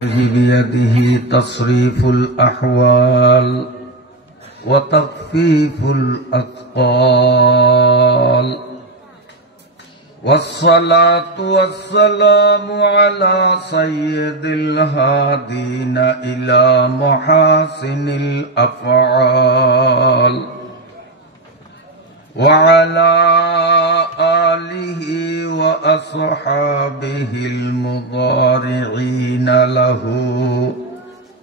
بيده تصريف الأحوال وتخفيف الأثقال، والصلاة والسلام على سيد الهادين إلى محاسن الأفعال، وعلى آله وأصحابه المضارعين له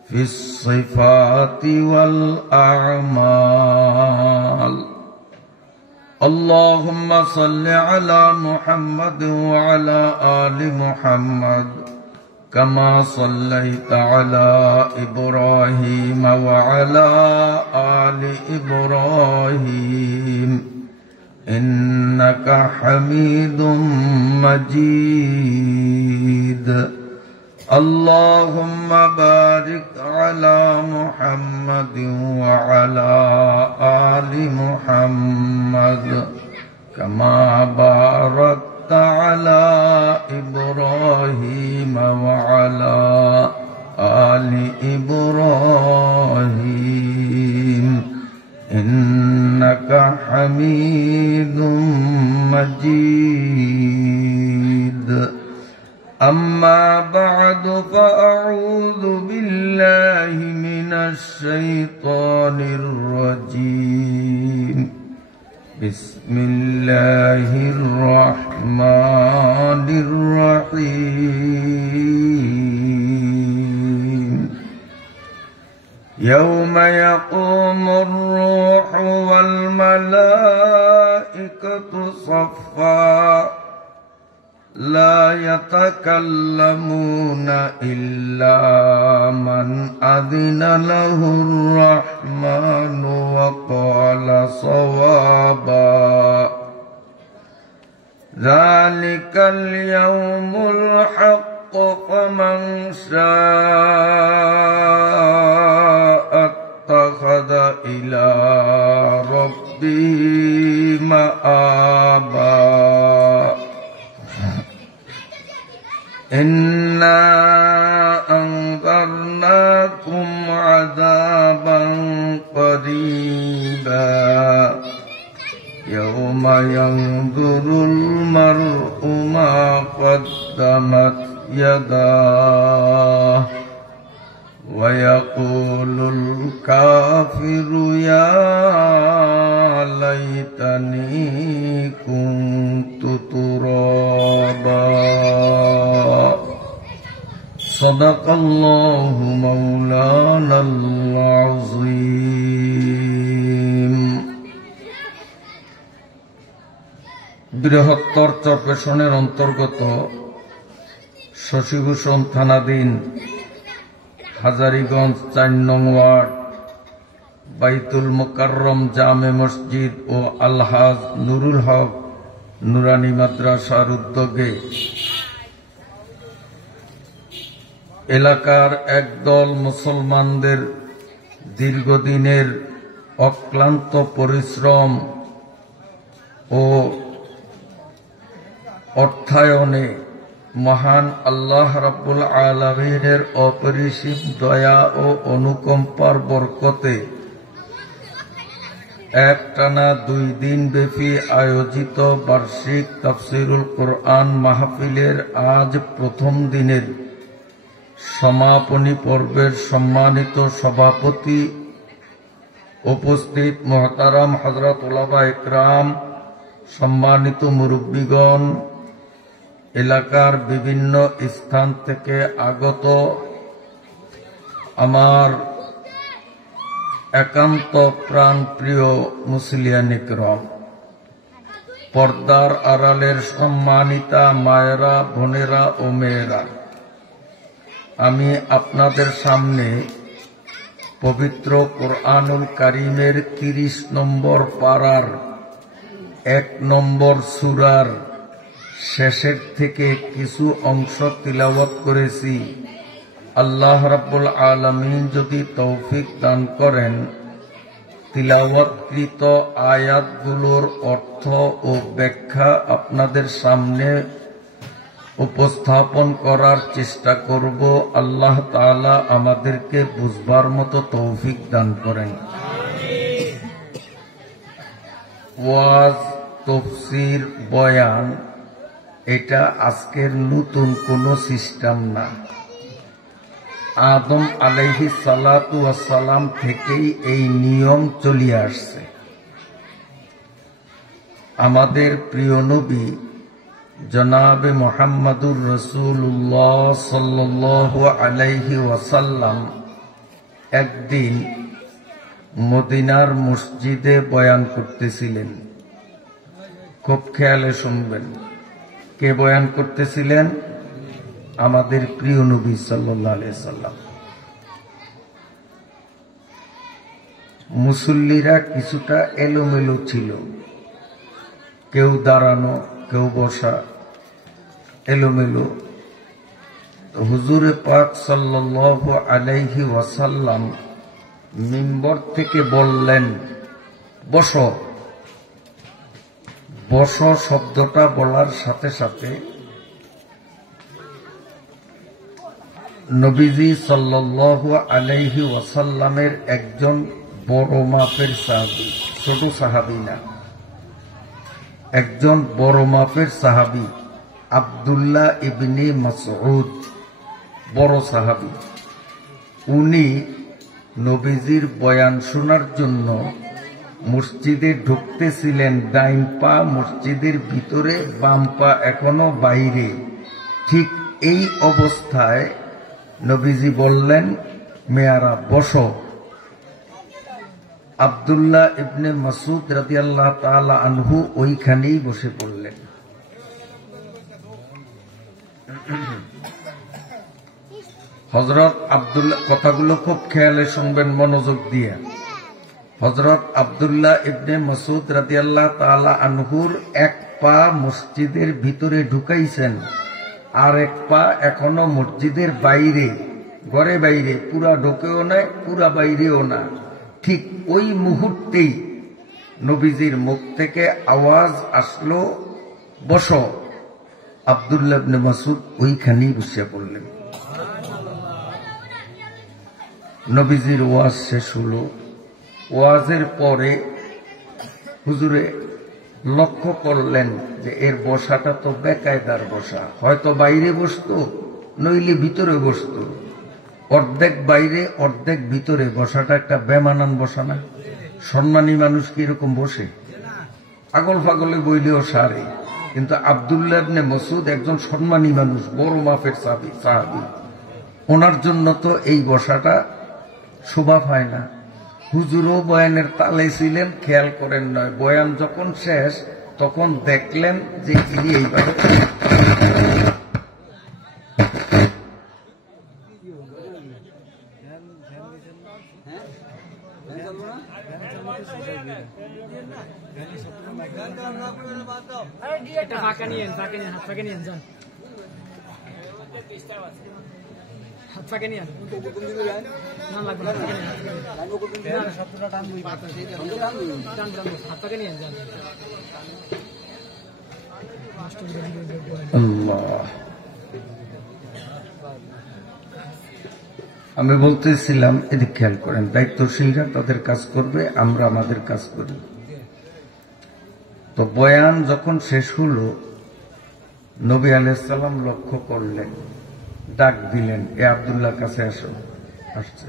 في الصفات والأعمال. اللهم صل على محمد وعلى آل محمد كما صليت على إبراهيم وعلى آل إبراهيم إنك حميد مجيد. اللهم بارك على محمد وعلى آل محمد كما باركت على إبراهيم وعلى آل إبراهيم إنك حميد مجيد. أما بعد، فأعوذ بالله من الشيطان الرجيم. بسم الله الرحمن الرحيم. يوم يقوم الروح والملائكة صفا لا يتكلمون إلا من أذن له الرحمن وقال صوابا. ذلك اليوم الحق، فمن شاء اتخذ إلى ربه مآبا. إنا أنذرناكم عذابا قريبا يوم ينظر المرء ما قدمت يداه ويقول الكافر يا ليتني كنت ترابا. صدق الله مولانا العظيم. বৃহত্তর চরপেশনের অন্তর্গত শশীভূষণ থানাধীন হাজারীগঞ্জ ৪ নং ওয়ার্ড বাইতুল মোকাররম জামে মসজিদ ও আলহাজ নুরুল হক নুরানী মাদ্রাসার উদ্যোগে এলাকার একদল মুসলমানদের দীর্ঘদিনের অক্লান্ত পরিশ্রম ও অর্থায়নে মহান আল্লাহ রাব্বুল আলামিনের অপরিসীম দয়া ও অনুকম্পার বরকতে একটানা 2 দিন ব্যাপী আয়োজিত বার্ষিক তাফসীরুল কোরআন মাহফিলের আজ প্রথম দিনের সমাপনী পর্বের সম্মানিত সভাপতি, উপস্থিত মুহতারাম হযরত উলামা ইকরাম, সম্মানিত মুরব্বীগণ, এলাকার বিভিন্ন স্থান থেকে আগত আমার একান্ত প্রাণপ্রিয় মুসলিয়ান ইকরাম, পর্দার আড়ালের সম্মানিতা মায়েরা, বোনেরা ও মেয়েরা, আমি আপনাদের সামনে পবিত্র কোরআনুল কারীমের 30 নম্বর পারার 1 নম্বর সূরার শেষের থেকে কিছু অংশ তিলাওয়াত করেছি। আল্লাহ রাব্বুল আলামিন যদি তৌফিক দান করেন, তিলাওয়াতকৃত আয়াতগুলোর অর্থ ও ব্যাখ্যা আপনাদের সামনে উপস্থাপন করার চেষ্টা করব। আল্লাহ তাআলা আমাদেরকে বুঝবার মতো তৌফিক দান করেন। ওয়াজ, তাফসীর, বয়ান এটা আজকের নতুন কোনো সিস্টেম না। আদম আলাইহিস সালাতু ওয়াস সালাম থেকেই এই নিয়ম চলে আসছে। আমাদের প্রিয় নবী জনাবে মুহাম্মদুর রাসূলুল্লাহ সাল্লাল্লাহু আলাইহি ওয়াসাল্লাম একদিন মদিনার মসজিদে বয়ান করতেছিলেন। খুব খেয়ালে শুনবেন, কে বয়ান করতেছিলেন? আমাদের প্রিয় নবী সাল্লাল্লাহু আলাইহি সাল্লাম। মুসল্লিরা কিছুটা এলোমেলো ছিল, কেউ দাঁড়ানো, কেউ বসা, এলোমেলো। হুজুরে পাক সাল্লাল্লাহু আলাইহি ওয়াসাল্লাম মিম্বর থেকে বললেন, বসো। বসো শব্দটা বলার সাথে সাথে নবীজি সাল্লাল্লাহু আলাইহি ওয়াসাল্লামের একজন বড় মাপের সাহাবী, ছোট সাহাবী না, একজন বড় মাপের সাহাবী আব্দুল্লাহ ইবনে মাসউদ, বড় সাহাবী, উনি নবীজির বয়ান শোনার জন্য মসজিদে ঢুকতেছিলেন। ডাইন পা মসজিদের ভিতরে, বাম পা এখনো বাইরে। ঠিক এই অবস্থায় নবীজি বললেন, মেয়ারা বসো। আব্দুল্লাহ ইবনে মাসউদ রাদিয়াল্লাহু তাআলা আনহু ওইখানেই বসে পড়লেন। হযরত আব্দুল্লাহ, কথাগুলো খুব খেয়ালে শুনবেন, মনোযোগ দিয়ে। হযরত আব্দুল্লাহ ইবনে মাসউদ রাদিয়াল্লাহু তাআলা আনহুর এক পা মসজিদের ভিতরে ঢুকাইছেন, আর এক পা এখনো মসজিদের বাইরে, ঘরে বাইরে, পুরা ঢোকেও না, পুরা বাইরেও না। ঠিক ওই মুহূর্তেই নবীজির মুখ থেকে আওয়াজ আসলো, বসো। আব্দুল্লাহ ইবনে মাসউদ ওইখানেই বসে পড়লেন। নবীজির ওয়াজ শেষ হলো। ওয়াজের পরে হুজুরে লক্ষ্য করলেন যে এর বসাটা তো বেকায়দার বসা, হয়তো বাইরে বসতো, নইলে ভিতরে বসতো। অর্ধেক বাইরে অর্ধেক ভিতরে বসাটা একটা বেমানান বসা না? সম্মানী মানুষ কি এরকম বসে? পাগল পাগলে বইলেও সারে। কিন্তু আব্দুল্লাহ ইবনে মাসউদ একজন সম্মানী মানুষ, বড় মাপের সাহাবী, ওনার জন্য তো এই বসাটা শোভা পায় না। হুজুরও বয়ানের তালে ছিলেন, খেয়াল করেন নয়। বয়ান যখন শেষ তখন দেখলেন যে ইনি এইভাবে আমি বলতেছিলাম, এদিক খেয়াল করেন, দায়িত্বশীলরা তাদের কাজ করবে, আমরা আমাদের কাজ করি। তো বয়ান যখন শেষ হলো, নবী আলাইহিস সালাম লক্ষ্য করলেন, ডাক দিলেন, এ আব্দুল্লাহর কাছে আসো। আসছে,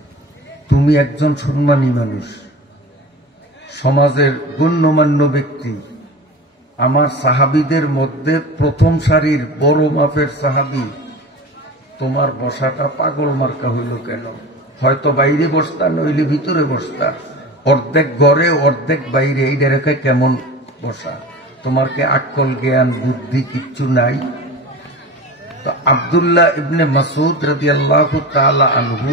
তুমি একজন সম্মানী মানুষ, সমাজের গণ্যমান্য ব্যক্তি, আমার সাহাবীদের মধ্যে প্রথম সারির বড় মাপের সাহাবী, তোমার বসাটা পাগল মার্কা হইল কেন? হয়তো বাইরে বসতা, নইলে ভিতরে বসতা। অর্ধেক ঘরে অর্ধেক বাইরে, এইটা রেখে কেমন বসা? তোমার কি আক্কল জ্ঞান বুদ্ধি কিচ্ছু নাই? তো আব্দুল্লাহ ইবনে মাসউদ রাদিয়াল্লাহু তাআলা আনহু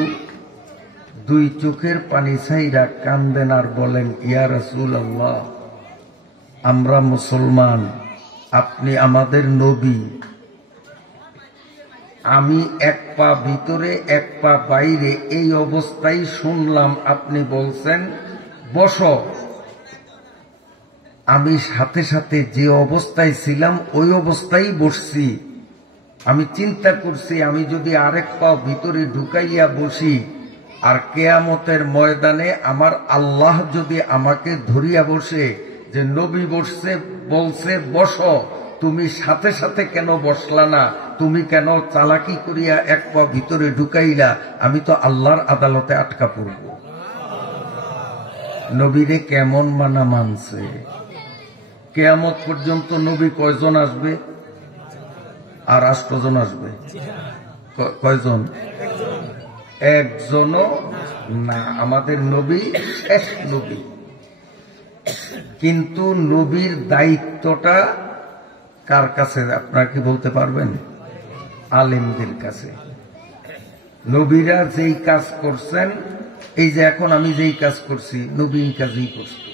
দুই চোখের পানি ছাইরা কান্দেন আর বলেন, ইয়া রাসূলুল্লাহ, আমরা মুসলমান, আপনি আমাদের নবী, আমি এক পা ভিতরে এক পা বাইরে, এই অবস্থায় শুনলাম আপনি বলছেন বসো। আমি সাথে সাথে যে অবস্থায় ছিলাম ওই অবস্থায় বসছি, আমি চিন্তা করছি, আমি যদি আরেক পা ভিতরে ঢুকাইয়া বসি আর কেয়ামতের ময়দানে আমার আল্লাহ যদি আমাকে ধরিয়া বসে, যে নবী বসছে, বলছে বসো, তুমি সাথে সাথে কেন বসলা না, তুমি কেন চালাকি করিয়া এক পা ভিতরে ঢুকাইলা, আমি তো আল্লাহর আদালতে আটকা পড়ব। নবীরে কেমন মানা মানছে। কেয়ামত পর্যন্ত নবী কয়জন আসবে? আর 8 জন আসবে। কয়জন? একজনও না। আমাদের নবী শেষ নবী, কিন্তু নবীর দায়িত্বটা কার কাছে আপনারা কি বলতে পারবেন? আলেমদের কাছে। নবীরা যেই কাজ করছেন, এই যে এখন আমি যেই কাজ করছি, নবী এই কাজই করছে।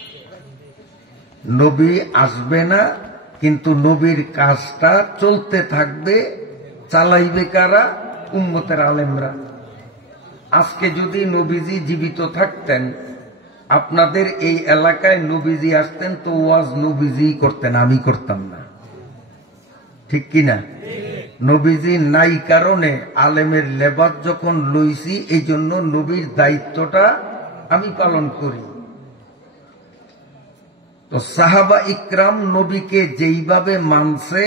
নবী আসবে না, কিন্তু নবীর কাজটা চলতে থাকবে। চালাইবে কারা? উম্মতের আলেমরা। আজকে যদি নবীজি জীবিত থাকতেন, আপনাদের এই এলাকায় নবীজি আসতেন, তো ওয়াজ নবীজি করতেন, আমি করতাম না। ঠিক কিনা? নবীজি নাই কারণে আলেমের লেবাস যখন লইছি, এই জন্য নবীর দায়িত্বটা আমি পালন করি। তো সাহাবা ইকরাম নবীকে যেইভাবে মানছে,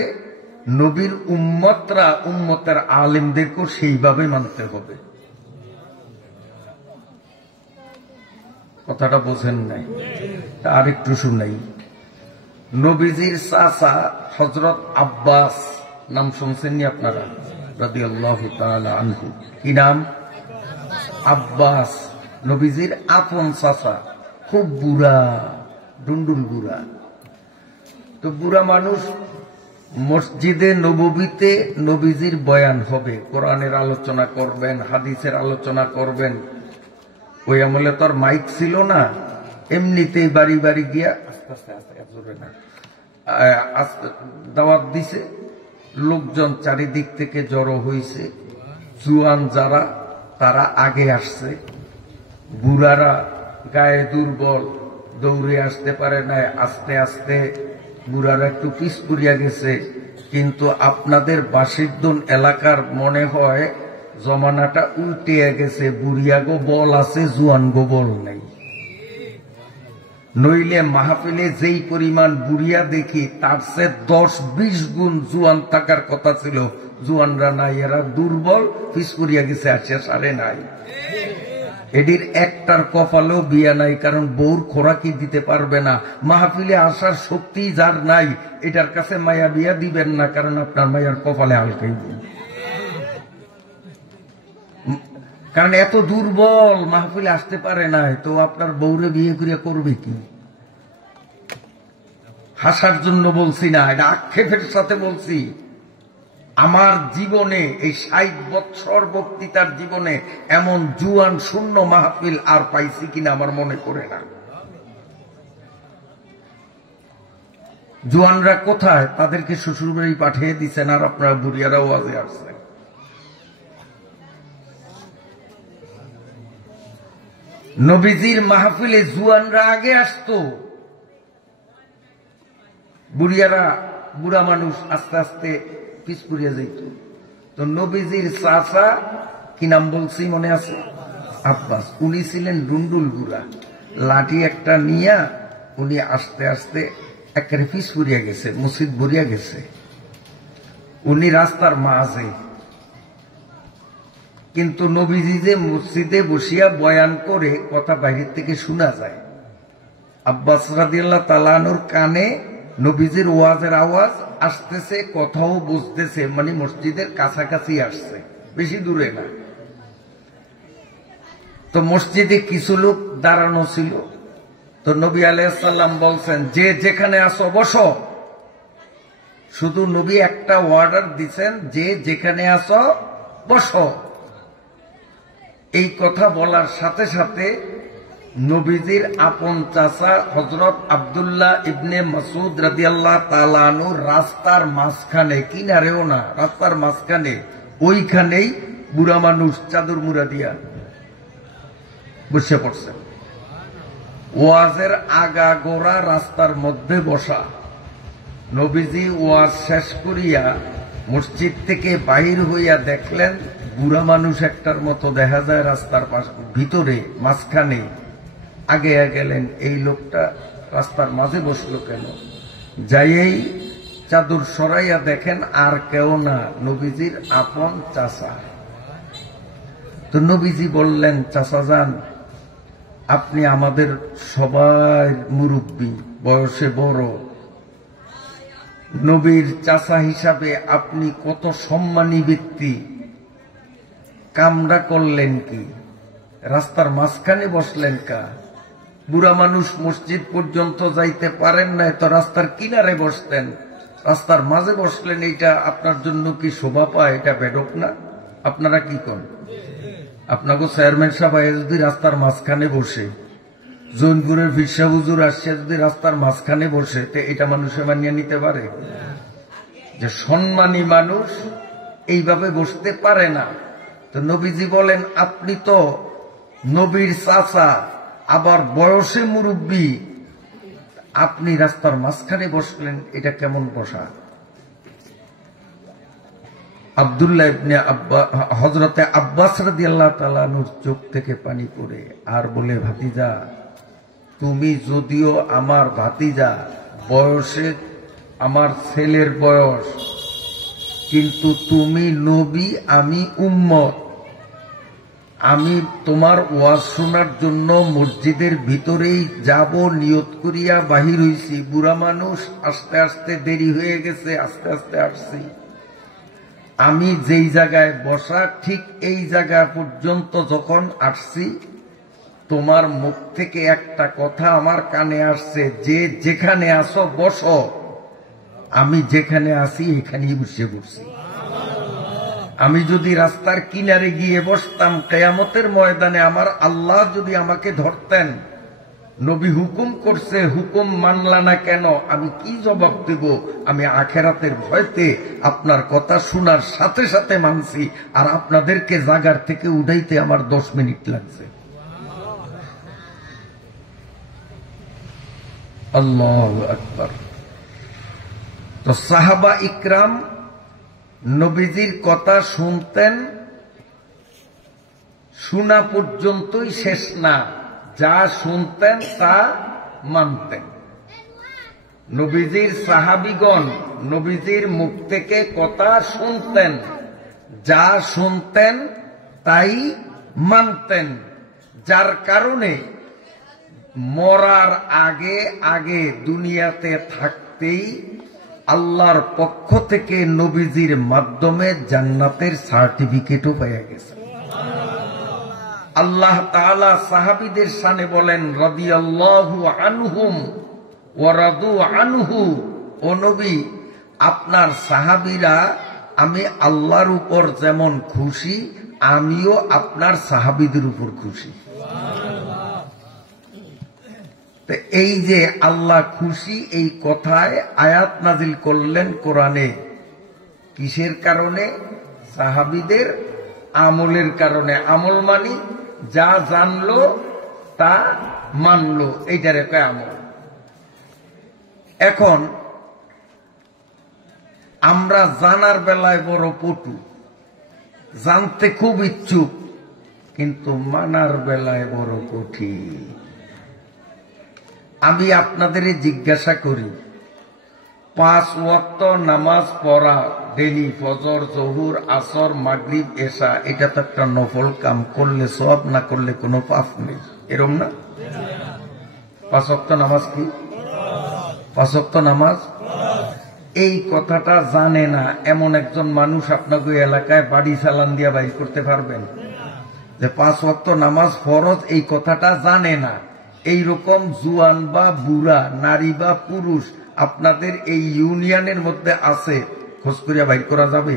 নবীর উম্মতরা উম্মতের আলেমদেরকেও সেইভাবে মানতে হবে। কথাটা বোঝেন নাই? তা আরেকটু শুনাই। নবীজির চাচা হযরত আব্বাস, নাম শুনছেননি আপনারা? রাদিয়াল্লাহু তাআলা আনহু। কি নাম? আব্বাস। নবীজির আপন চাচা, খুব বুড়া, ডুন্ডুল বুড়া। তো বুড়া মানুষ, মসজিদে নববীতে নবীজির বয়ান হবে, কোরআনের আলোচনা করবেন, হাদিসের আলোচনা করবেন। ওই আমলে তো আর মাইক ছিল না, এমনিতেই বাড়ি বাড়ি গিয়া আস্তে আস্তে দাওয়াত দিছে। লোকজন চারিদিক থেকে জড়ো হয়েছে। জুয়ান যারা, তারা আগে আসছে। বুড়ারা গায়ে দুর্বল, দৌড়ে আসতে পারে না, আস্তে আস্তে বুড়ারা একটু পিছ পড়িয়া গেছে। কিন্তু আপনাদের বাসিরদন এলাকার মনে হয় জমানাটা উল্টে গেছে, বুড়িয়া গো বল আছে, জুয়ান গো বল নাই। নইলে মাহফিলে যেই পরিমাণ বুড়িয়া দেখি, তার চেয়ে 10-20 গুণ জুয়ান থাকার কথা ছিল। জুয়ানরা নাই, এরা দুর্বল, পিছ পড়িয়া গেছে, আসিয়া সারে নাই। এটির একটার কপালেও বিয়া নাই, কারণ বউর খোরাকি দিতে পারবে না। মাহফিলে আসার শক্তি যার নাই, এটার কাছে মায়া বিয়া দিবেন না, কারণ আপনার মায়ার কপালে আলকাইব। কারণ এত দুর্বল, মাহফিলে আসতে পারে নাই, তো আপনার বউরে বিয়ে করিয়া করবে কি? হাসার জন্য বলছি না, এটা আক্ষেপের সাথে বলছি। আমার জীবনে, এই 60 বৎসর বক্তৃতার জীবনে এমন জুয়ান শূন্য মাহফিল আর পাইছি কিনা আমার মনে করে না। জুয়ানরা কোথায়? তাদেরকে শ্বশুর বাড়ি পাঠিয়ে দিচ্ছেন, আর আপনারা বুড়িয়ারা ওয়াজে আসছেন। নবীজির মাহফিলে জুয়ানরা আগে আসতো, বুড়িয়ারা, বুড়া মানুষ আস্তে আস্তে পিছ পড়িয়া যাইত। তো নবীজির চাচা, কি নাম বলছি মনে আছে? আব্বাস। উনি ছিলেন ডুন্ডুল বুড়া। লাঠি একটা নিয়া উনি আস্তে আস্তে একেবারে পিছ পড়িয়া গেছে, মসজিদ ভরিয়া গেছে। উনি রাস্তার মাঝে, কিন্তু নবীজি যে মসজিদে বসিয়া বয়ান করে, কথা বাইরের থেকে শোনা যায়। আব্বাস রাদিয়াল্লাহু তাআলা আনহুর কানে নবীজির ওয়াজের আওয়াজ আসতেছে, কথাও বুঝতেছে, মানে মসজিদের কাছাকাছি আসছে, বেশি দূরে না। তো মসজিদে কিছু লোক দাঁড়ানো ছিল। তো নবী আলাইহিস সালাম বলছেন, যে যেখানে আসো বসো। শুধু নবী একটা অর্ডার দিচ্ছেন, যে যেখানে আসো বসো। এই কথা বলার সাথে সাথে নবীজির আপন চাচা হযরত আব্দুল্লাহ ইবনে মাসউদ রাদিয়াল্লাহু তাআলা আনহু রাস্তার মাঝখানে, কিনারেও না, রাস্তার মাঝখানে, ওইখানেই বুড়া মানুষ চাদর মুড়া দিয়া বসে পড়ছেন। ওয়াজের আগা গোড়া রাস্তার মধ্যে বসা। নবীজি ওয়াজ শেষ করিয়া মসজিদ থেকে বাহির হইয়া দেখলেন বুড়া মানুষ একটার মতো দেখা যায় রাস্তার ভিতরে মাঝখানে। আগে গেলেন, এই লোকটা রাস্তার মাঝে বসলো কেন? যাইয়েই চাদর সরাইয়া দেখেন আর কেউ না, নবীজির আপন চাচা। তো নবীজি বললেন, চাচা যান, আপনি আমাদের সবাই মুরব্বী, বয়সে বড়, নবীর চাচা হিসাবে আপনি কত সম্মানী ব্যক্তি, কামরা করলেন কি? রাস্তার মাঝখানে বসলেন কা? বুড়া মানুষ মসজিদ পর্যন্ত যাইতে পারেন না, তো রাস্তার কিনারে বসতেন, রাস্তার মাঝে বসলেন। এইটা আপনার জন্য কি শোভা পায়? এটা বেডক না? আপনারা কি করেন? আপনাকে চেয়ারম্যান সাহেব যদি রাস্তার মাঝখানে বসে, জৈনপুরের ভিসা হুজুর আসছে যদি রাস্তার মাঝখানে বসে, তো এটা মানুষে মানিয়ে নিতে পারে? যে সম্মানী মানুষ এইভাবে বসতে পারে না। তো নবীজি বলেন, আপনি তো নবীর চাচা, আবার বয়সে মুরব্বী, আপনি রাস্তার মাঝখানে বসলেন, এটা কেমন বসা? আব্দুল্লাহ ইবনে হযরতে আব্বাস রাদিয়াল্লাহু তাআলা আনহুর চোখ থেকে পানি পড়ে আর বলে, ভাতিজা, তুমি যদিও আমার ভাতিজা, বয়সে আমার ছেলের বয়স, কিন্তু তুমি নবী, আমি উম্মত। আমি তোমার ওয়াজ শোনার জন্য মসজিদের ভিতরেই যাব নিয়ত করিয়া বাহির হইছি। বুড়া মানুষ, আস্তে আস্তে দেরি হয়ে গেছে, আস্তে আস্তে আসছি। আমি যেই জায়গায় বসা, ঠিক এই জায়গা পর্যন্ত যখন আসছি, তোমার মুখ থেকে একটা কথা আমার কানে আসছে, যে যেখানে আসো বসো। আমি যেখানে আসি এখানেই বসে পড়ছি। আমি যদি রাস্তার কিনারে গিয়ে বসতাম, কিয়ামতের ময়দানে আমার আল্লাহ যদি আমাকে ধরতেন, নবী হুকুম করছে, হুকুম মানলা না কেন, আমি কি জবাব দেব? আমি আখেরাতের ভয়তে আপনার কথা শোনার সাথে সাথে মানছি, আর আপনাদেরকে জাগার থেকে উঠাইতে আমার 10 মিনিট লাগছে। আল্লাহু আকবার। তো সাহাবা ইকরাম নবীজির কথা শুনতেন, শোনা পর্যন্তই শেষ না, যা শুনতেন তা মানতেন। নবীজির সাহাবীগণ নবীজির মুখ থেকে কথা শুনতেন, যা শুনতেন তাই মানতেন। যার কারণে মরার আগে আগে দুনিয়াতে থাকতেই আল্লাহর পক্ষ থেকে নবীজির মাধ্যমে জান্নাতের সার্টিফিকেটও পেয়ে গেছে। আল্লাহ তাআলা সাহাবীদের শানে বলেন, রাদিয়াল্লাহু আনহুম ওয়া রাদু আনহু। ও নবী, আপনার সাহাবীরা আমি আল্লাহর উপর যেমন খুশি, আমিও আপনার সাহাবীদের উপর খুশি। এই যে আল্লাহ খুশি, এই কথায় আয়াত নাজিল করলেন কোরআনে। কিসের কারণে? সাহাবীদের আমলের কারণে। আমল মানি যা জানলো তা মানলো, এইটারে কয় আমল। এখন আমরা জানার বেলায় বড় পটু, জানতে খুব ইচ্ছুক, কিন্তু মানার বেলায় বড় কঠিন। আমি আপনাদের জিজ্ঞাসা করি, 5 ওয়াক্ত নামাজ পড়া ডেলি, ফজর, জহুর, আসর, মাগরিব, এশা, এটা তো একটা নফল কাম, করলে সওয়াব, না করলে কোনো পাপ নেই, এরকম না? 5 ওয়াক্ত নামাজ কি? 5 ওয়াক্ত নামাজ। এই কথাটা জানে না এমন একজন মানুষ আপনাকে এলাকায় বাড়ি চালান দিয়া বাইর করতে পারবেন? যে 5 ওয়াক্ত নামাজ ফরজ, এই কথাটা জানে না। এইরকম জুয়ান বা বুড়া, নারী বা পুরুষ আপনাদের এই ইউনিয়নের মধ্যে আছে, খোঁজ করিয়া বাইর করা যাবে?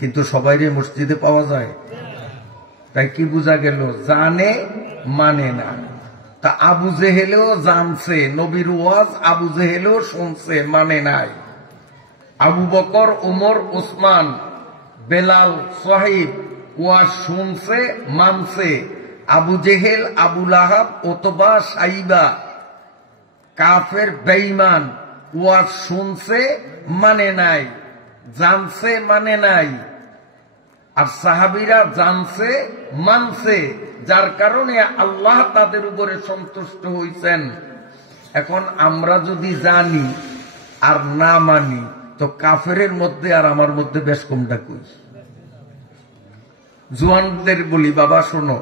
কিন্তু সবাইরে মসজিদে পাওয়া যায়। তাই কি বোঝা গেল? জানে, মানে না। তা আবু জেহেলেও জানছে নবীর ওয়াজ, আবু জেহেলেও শুনছে, মানে নাই। আবু বকর, উমর, উসমান, বেলাল, সাহিব ওয়াজ শুনছে, মানছে। আবু জেহেল, আবু লাহাব, ওতবা, সাইবা, কাফের, বেঈমান ওয়াজ শুনছে, মানে নাই। জানছে মানে নাই, আর সাহাবীরা জানছে মানছে, যার কারণে আল্লাহ তাদের উপরে সন্তুষ্ট হইছেন। এখন আমরা যদি জানি আর না মানি, তো কাফেরের মধ্যে আর আমার মধ্যে বেশ কমটা কই। জোয়ানদের বলি, বাবা শোনো,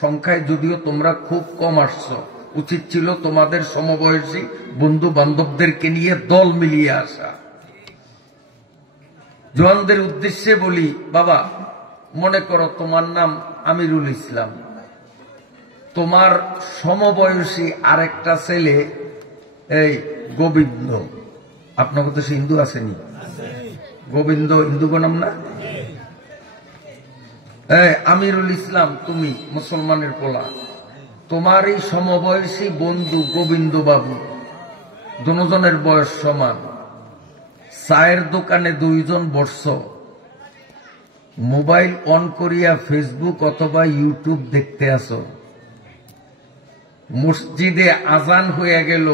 সংখ্যায় যদিও তোমরা খুব কম আসছো, উচিত ছিল তোমাদের সমবয়সী বন্ধু বান্ধবদেরকে নিয়ে দল মিলিয়ে আসা। জোয়ানদের উদ্দেশ্যে বলি, বাবা মনে করো তোমার নাম আমিরুল ইসলাম, তোমার সমবয়সী আরেকটা ছেলে এই গোবিন্দ, আপনার তো সে হিন্দু আসেনি, গোবিন্দ হিন্দু নাম না? আমিরুল ইসলাম তুমি মুসলমানের পোলা, তোমার এই সমবয়সী বন্ধু গোবিন্দ বাবু, দুজনের বয়স সমান, চায়ের দোকানে দুইজন বসছ, মোবাইল অন করিয়া ফেসবুক অথবা ইউটিউব দেখতে আসো, মসজিদে আজান হয়ে গেল,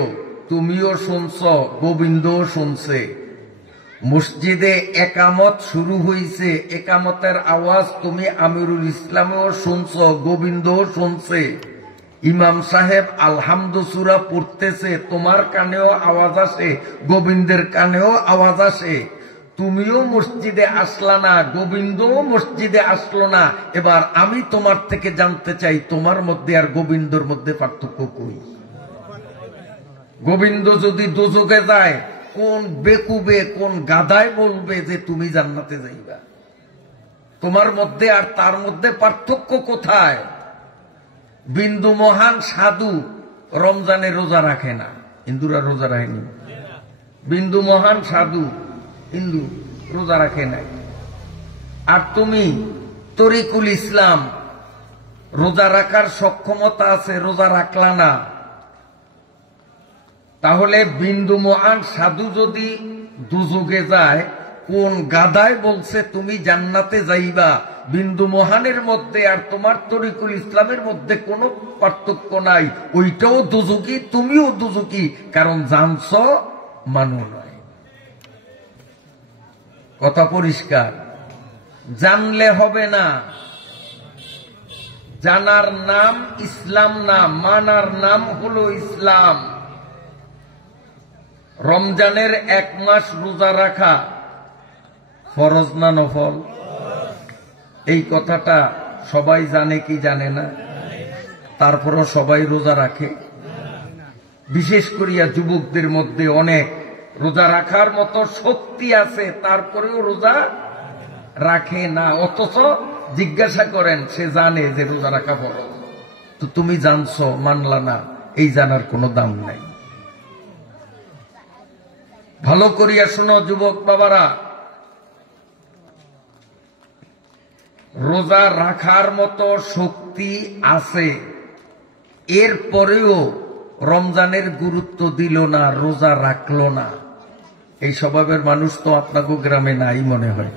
তুমিও শুনছ গোবিন্দও শুনছে, মসজিদে একামত শুরু হয়েছে, একামতের আওয়াজ তুমি আমিরুল ইসলামেও শুনছ, গোবিন্দও শুনছে, ইমাম সাহেব আলহামদু সূরা পড়তেছে, তোমার কানেও আওয়াজ আসে, গোবিন্দের কানেও আওয়াজ আসে, তুমিও মসজিদে আসলা না, গোবিন্দও মসজিদে আসলো না। এবার আমি তোমার থেকে জানতে চাই, তোমার মধ্যে আর গোবিন্দর মধ্যে পার্থক্য কই? গোবিন্দ যদি দোজখে যায়, কোন বেকুবে কোন গাধায় বলবে যে তুমি জান্নাতে যাইবা? তোমার মধ্যে আর তার মধ্যে পার্থক্য কোথায়? বিন্দু মহান সাধু রমজানে রোজা রাখে না, হিন্দুরা রোজা রাখেনি। বিন্দু মহান সাধু হিন্দু রোজা রাখে নাই। আর তুমি তরিকুল ইসলাম, রোজা রাখার সক্ষমতা আছে, রোজা রাখলা না। তাহলে বিন্দু মহান সাধু যদি দুজকে যায়, কোন গাধায় বলছে তুমি জান্নাতে যাইবা? বিন্দু মহানের মধ্যে আর তোমার তরিকুল ইসলামের মধ্যে কোনো পার্থক্য নাই, ওইটাও দুজকি তুমিও দুজকি, কারণ জানছ মানু নয়। কথা পরিষ্কার? জানলে হবে না, জানার নাম ইসলাম না, মানার নাম হলো ইসলাম। রমজানের 1 মাস রোজা রাখা ফরজ না নফল? এই কথাটা সবাই জানে কি জানে না? তারপরও সবাই রোজা রাখে। বিশেষ করিয়া যুবকদের মধ্যে অনেক রোজা রাখার মতো শক্তি আছে, তারপরেও রোজা রাখে না। অথচ জিজ্ঞাসা করেন, সে জানে যে রোজা রাখা ফরজ। তো তুমি জানছো, মানলা না, এই জানার কোনো দাম নাই। ভালো করিয়া শোনো যুবক বাবারা, রোজা রাখার মতো শক্তি আছে, এরপরেও রমজানের গুরুত্ব দিল না, রোজা রাখলো না। এই স্বভাবের মানুষ তো আপনাকে গ্রামে নাই মনে হয়।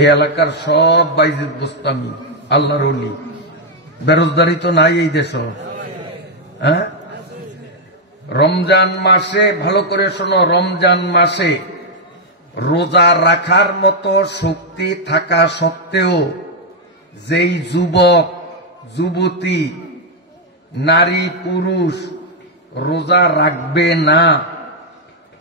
এই এলাকার সব বাইজিদ গোস্তামি, আল্লাহর ওলি। বেরোজগারি তো নাই এই দেশ। হ্যাঁ, রমজান মাসে, ভালো করে শোনো, রমজান মাসে রোজা রাখার মতো শক্তি থাকা সত্ত্বেও যেই যুবক যুবতী নারী পুরুষ রোজা রাখবে না,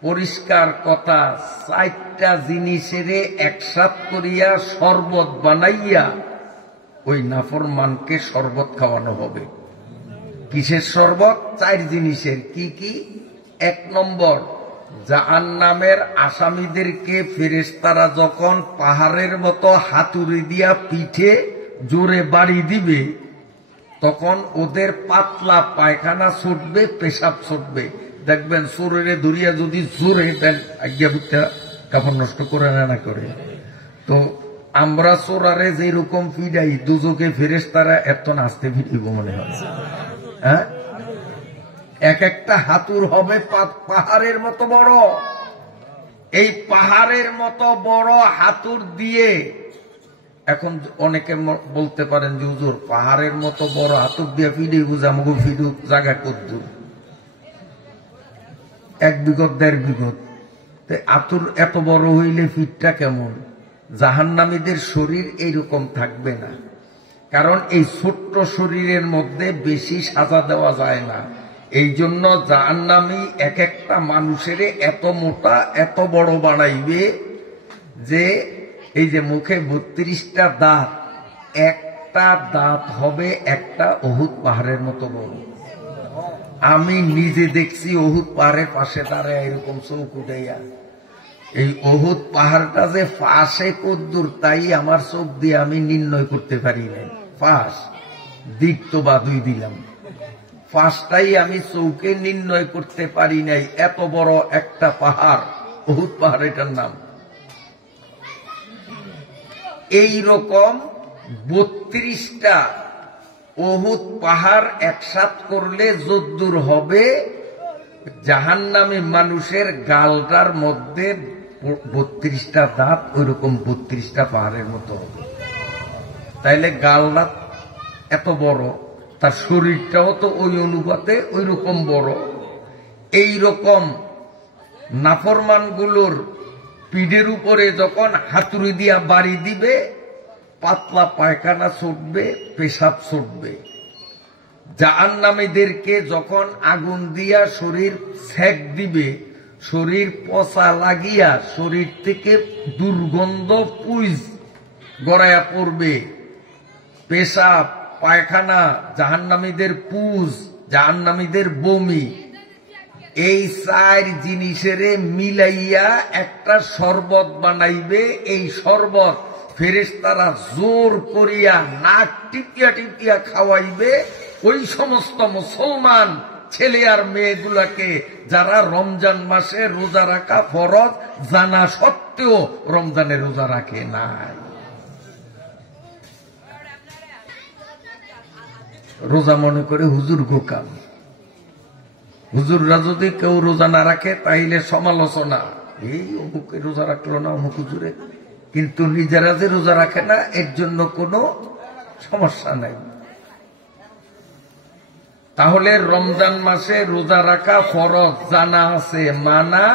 পরিষ্কার কথা, 4টা জিনিসের একসাথ করিয়া শরবত বানাইয়া ওই নাফরমানকে শরবত খাওয়ানো হবে। কিসের শরবত? 4 জিনিসের। কি কি? 1 নম্বর, জাহান্নামের আসামিদেরকে ফেরেশতারা যখন পাহাড়ের মতো হাতুড়ি দিয়া পিঠে জোরে বাড়ি দিবে, তখন ওদের পাতলা পায়খানা ছুটবে, পেশাব ছুটবে। দেখবেন শরীরে ধরিয়া যদি জোরে দেন, আজ্ঞা বুঝতে কাপড় নষ্ট করে না করে। তো আমরা চোরারে যেরকম ফিডাই, দুজকে ফেরেশতারা এত নাচতে ফিরিব মনে হয়। হ্যাঁ, এক একটা হাতুর হবে পাহাড়ের মতো বড়। এই পাহাড়ের মতো বড় হাতুর দিয়ে, এখন অনেকে বলতে পারেন যে হুজুর পাহাড়ের মতো বড় হাতুর দিয়ে ফিডে বুঝামগো ফিডু জায়গা কদ্দুর, 1 বিঘত 1.5 বিঘত, আতুর এত বড় হইলে ফিটটা কেমন? জাহান্নামীদের শরীর এইরকম থাকবে না, কারণ এই ছোট্ট শরীরের মধ্যে বেশি সাজা দেওয়া যায় না। এই জন্য জাহান্নামী এক একটা মানুষের এত মোটা এত বড় বানাইবে যে এই যে মুখে 32টা দাঁত, একটা দাঁত হবে একটা উহুদ পাহাড়ের মতো বড়। আমি নিজে দেখছি উহুদ পাহাড়ের পাশে দাঁড়ায় এরকম চৌক উঠাইয়া। এই উহুদ পাহাড়টা যে পাশে কদ্দুর তাই আমার চোখ দিয়ে আমি নির্ণয় করতে পারি নাই। পাশ দিক তো বাদুই দিলাম, পাশটাই আমি চৌকে নির্ণয় করতে পারি নাই। এত বড় একটা পাহাড়, উহুদ পাহাড় এটার নাম। এই রকম 32টা উহুদ পাহাড় একসাথ করলে যদ্দূর হবে জাহান্নামী মানুষের গালটার মধ্যে 32টা দাঁত, ওইরকম 32টা পাহাড়ের মতো হবে। তাইলে গালটা এত বড়, তার শরীরটাও তো ওই অনুপাতে ওই রকম বড়। এই রকম নাফরমানগুলোর পিঠের উপরে যখন হাতুড়ি দিয়া বাড়ি দিবে, পাতলা পায়খানা ছুটবে, পেশাব ছুটবে। জাহান্নামীদেরকে যখন আগুন দিয়া শরীর সেক দিবে, শরীর পচা লাগিয়া শরীর থেকে দুর্গন্ধ পুইজ গড়াইয়া পড়বে। পেশাব পায়খানা, জাহান্নামীদের পুজ, জাহান্নামীদের বমি, এই 4 জিনিসের মিলাইয়া একটা শরবত বানাইবে। এই শরবত ফেরেশতারা জোর করিয়া নাক টিপিয়া টিপিয়া খাওয়াইবে ওই সমস্ত মুসলমান ছেলে আর মেয়েগুলাকে যারা রমজান মাসে রোজা রাখা ফরজ জানা সত্ত্বেও রমজানে রোজা রাখে নাই। রোজা মনে করে হুজুর গোকাম। হুজুররা যদি কেউ রোজা না রাখে তাইলে সমালোচনা, এই অমুকে রোজা রাখলো না অমুক হুজুরে, কিন্তু নিজেরা যে রোজা রাখে না এর জন্য কোনো সমস্যা নাই। তাহলে রমজান মাসে রোজা রাখা ফরজ জানা আছে, মানা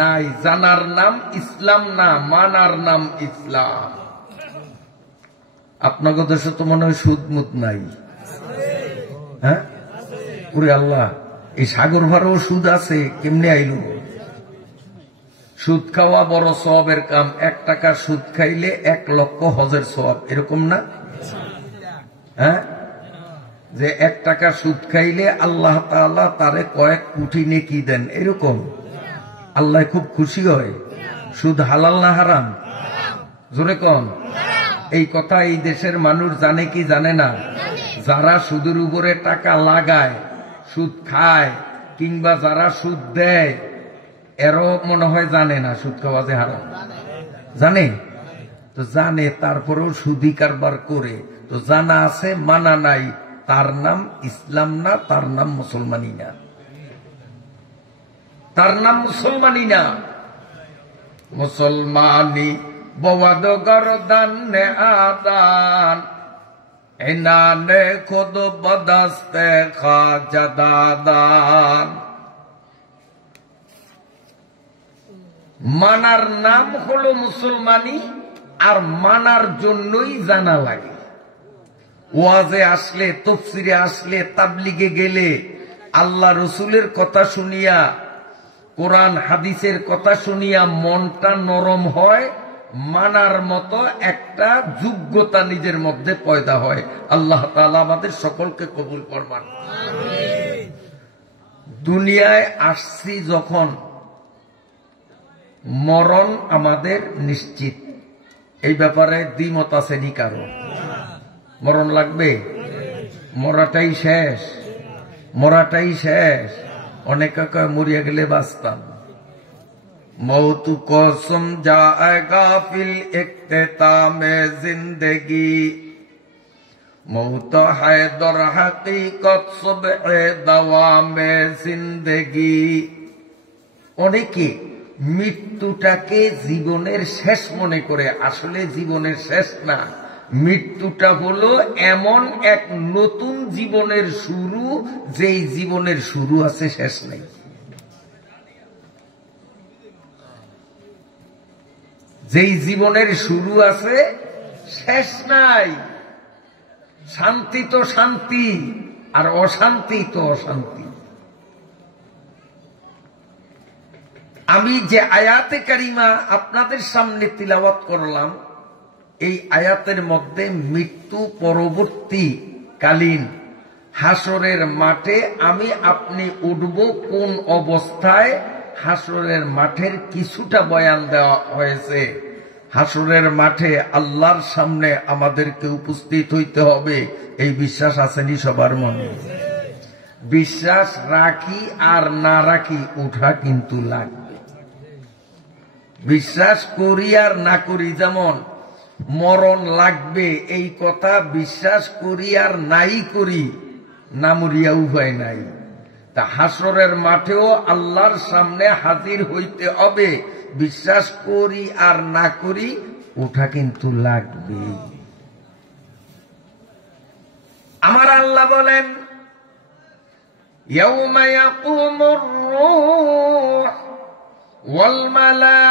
নাই। জানার নাম ইসলাম না, মানার নাম ইসলাম। আপনাদের দেশে তো মনে হয় সুদ মুদ নাই, হ্যাঁ? ওরে আল্লাহ, এই সাগর ভাড়াও সুদ আছে, কেমনে আইল? সুদ খাওয়া বড় সওয়াবের কাম। 1 টাকা সুদ খাইলে 1 লক্ষ হজের সওয়াব, এরকম না? হ্যাঁ, যে 1 টাকা সুদ খাইলে আল্লাহ তাআলা তারে কয়েক কোটি নেকি দেন, এরকম। আল্লাহ খুব খুশি হয়। সুদ হালাল না হারাম? জোরে কন। এই কথা এই দেশের মানুষ জানে কি জানে না? যারা সুদের উপরে টাকা লাগায়, সুদ খায়, কিংবা যারা সুদ দেয়, এরও মনে হয় জানে না সুদ খাওয়া যে হারাম। জানে তো, জানে তারপরেও সুদি কারবার করে। তো জানা আছে মানা নাই, তার নাম ইসলাম না, তার নাম মুসলমানি না, তার নাম মুসলমানি না। মুসলমানি বওয়াদ গরদান নে আদান, এনানে খুদ বদস্তে খাজাদান। মানার নাম হলো মুসলমানি, আর মানার জন্যই জানা লাগে। ওয়াজে আসলে, তাফসীরে আসলে, তাবলীগে গেলে, আল্লাহ রসুলের কথা শুনিয়া, কোরআন হাদিসের কথা শুনিয়া মনটা নরম হয়, মানার মতো একটা যোগ্যতা নিজের মধ্যে পয়দা হয়। আল্লাহ তাআলা আমাদের সকলকে কবুল করবেন। দুনিয়ায় আসছি যখন, মরণ আমাদের নিশ্চিত। এই ব্যাপারে দ্বিমত আছে নি কারো? মরণ লাগবে, মরাটাই শেষ, মরাটাই শেষ। অনেকে কয় মরিয়া গেলে বাঁচতাম। মৌত কো সমঝায়েগা ফিল ইখতিতামে জিন্দেগি, মৌত হ্যায় দর হাকিকত সুবহে দাওয়ামে জিন্দেগি। অনেকে মৃত্যুটাকে জীবনের শেষ মনে করে, আসলে জীবনের শেষ না। মৃত্যুটা হলো এমন এক নতুন জীবনের শুরু, যেই জীবনের শুরু আছে শেষ নেই। যেই জীবনের শুরু আছে শেষ নাই। শান্তি তো শান্তি, আর অশান্তি তো অশান্তি। আমি যে আয়াতে কারিমা আপনাদের সামনে তিলাওয়াত করলাম, এই আয়াতের মধ্যে মৃত্যু পরবর্তী কালীন হাসরের মাঠে আমি আপনি উঠব কোন অবস্থায়, হাসরের মাঠের কিছুটা বয়ান দেওয়া হয়েছে। হাসরের মাঠে আল্লাহর সামনে আমাদেরকে উপস্থিত হইতে হবে, এই বিশ্বাস আসেনি সবার মনে? বিশ্বাস রাখি আর না রাখি, উঠা কিন্তু লাগবে। বিশ্বাস করি আর না করি, যেমন মরণ লাগবে এই কথা বিশ্বাস করি আর নাই করি, না মরিয়া উভয় নাই। তা হাসরের মাঠেও আল্লাহর সামনে হাজির হইতে হবে, বিশ্বাস করি আর না করি, ওঠা কিন্তু লাগবে। আমার আল্লাহ বলেন, ইয়াউমা ইয়াকুমুর রূহ ওয়াল মালাইকাতু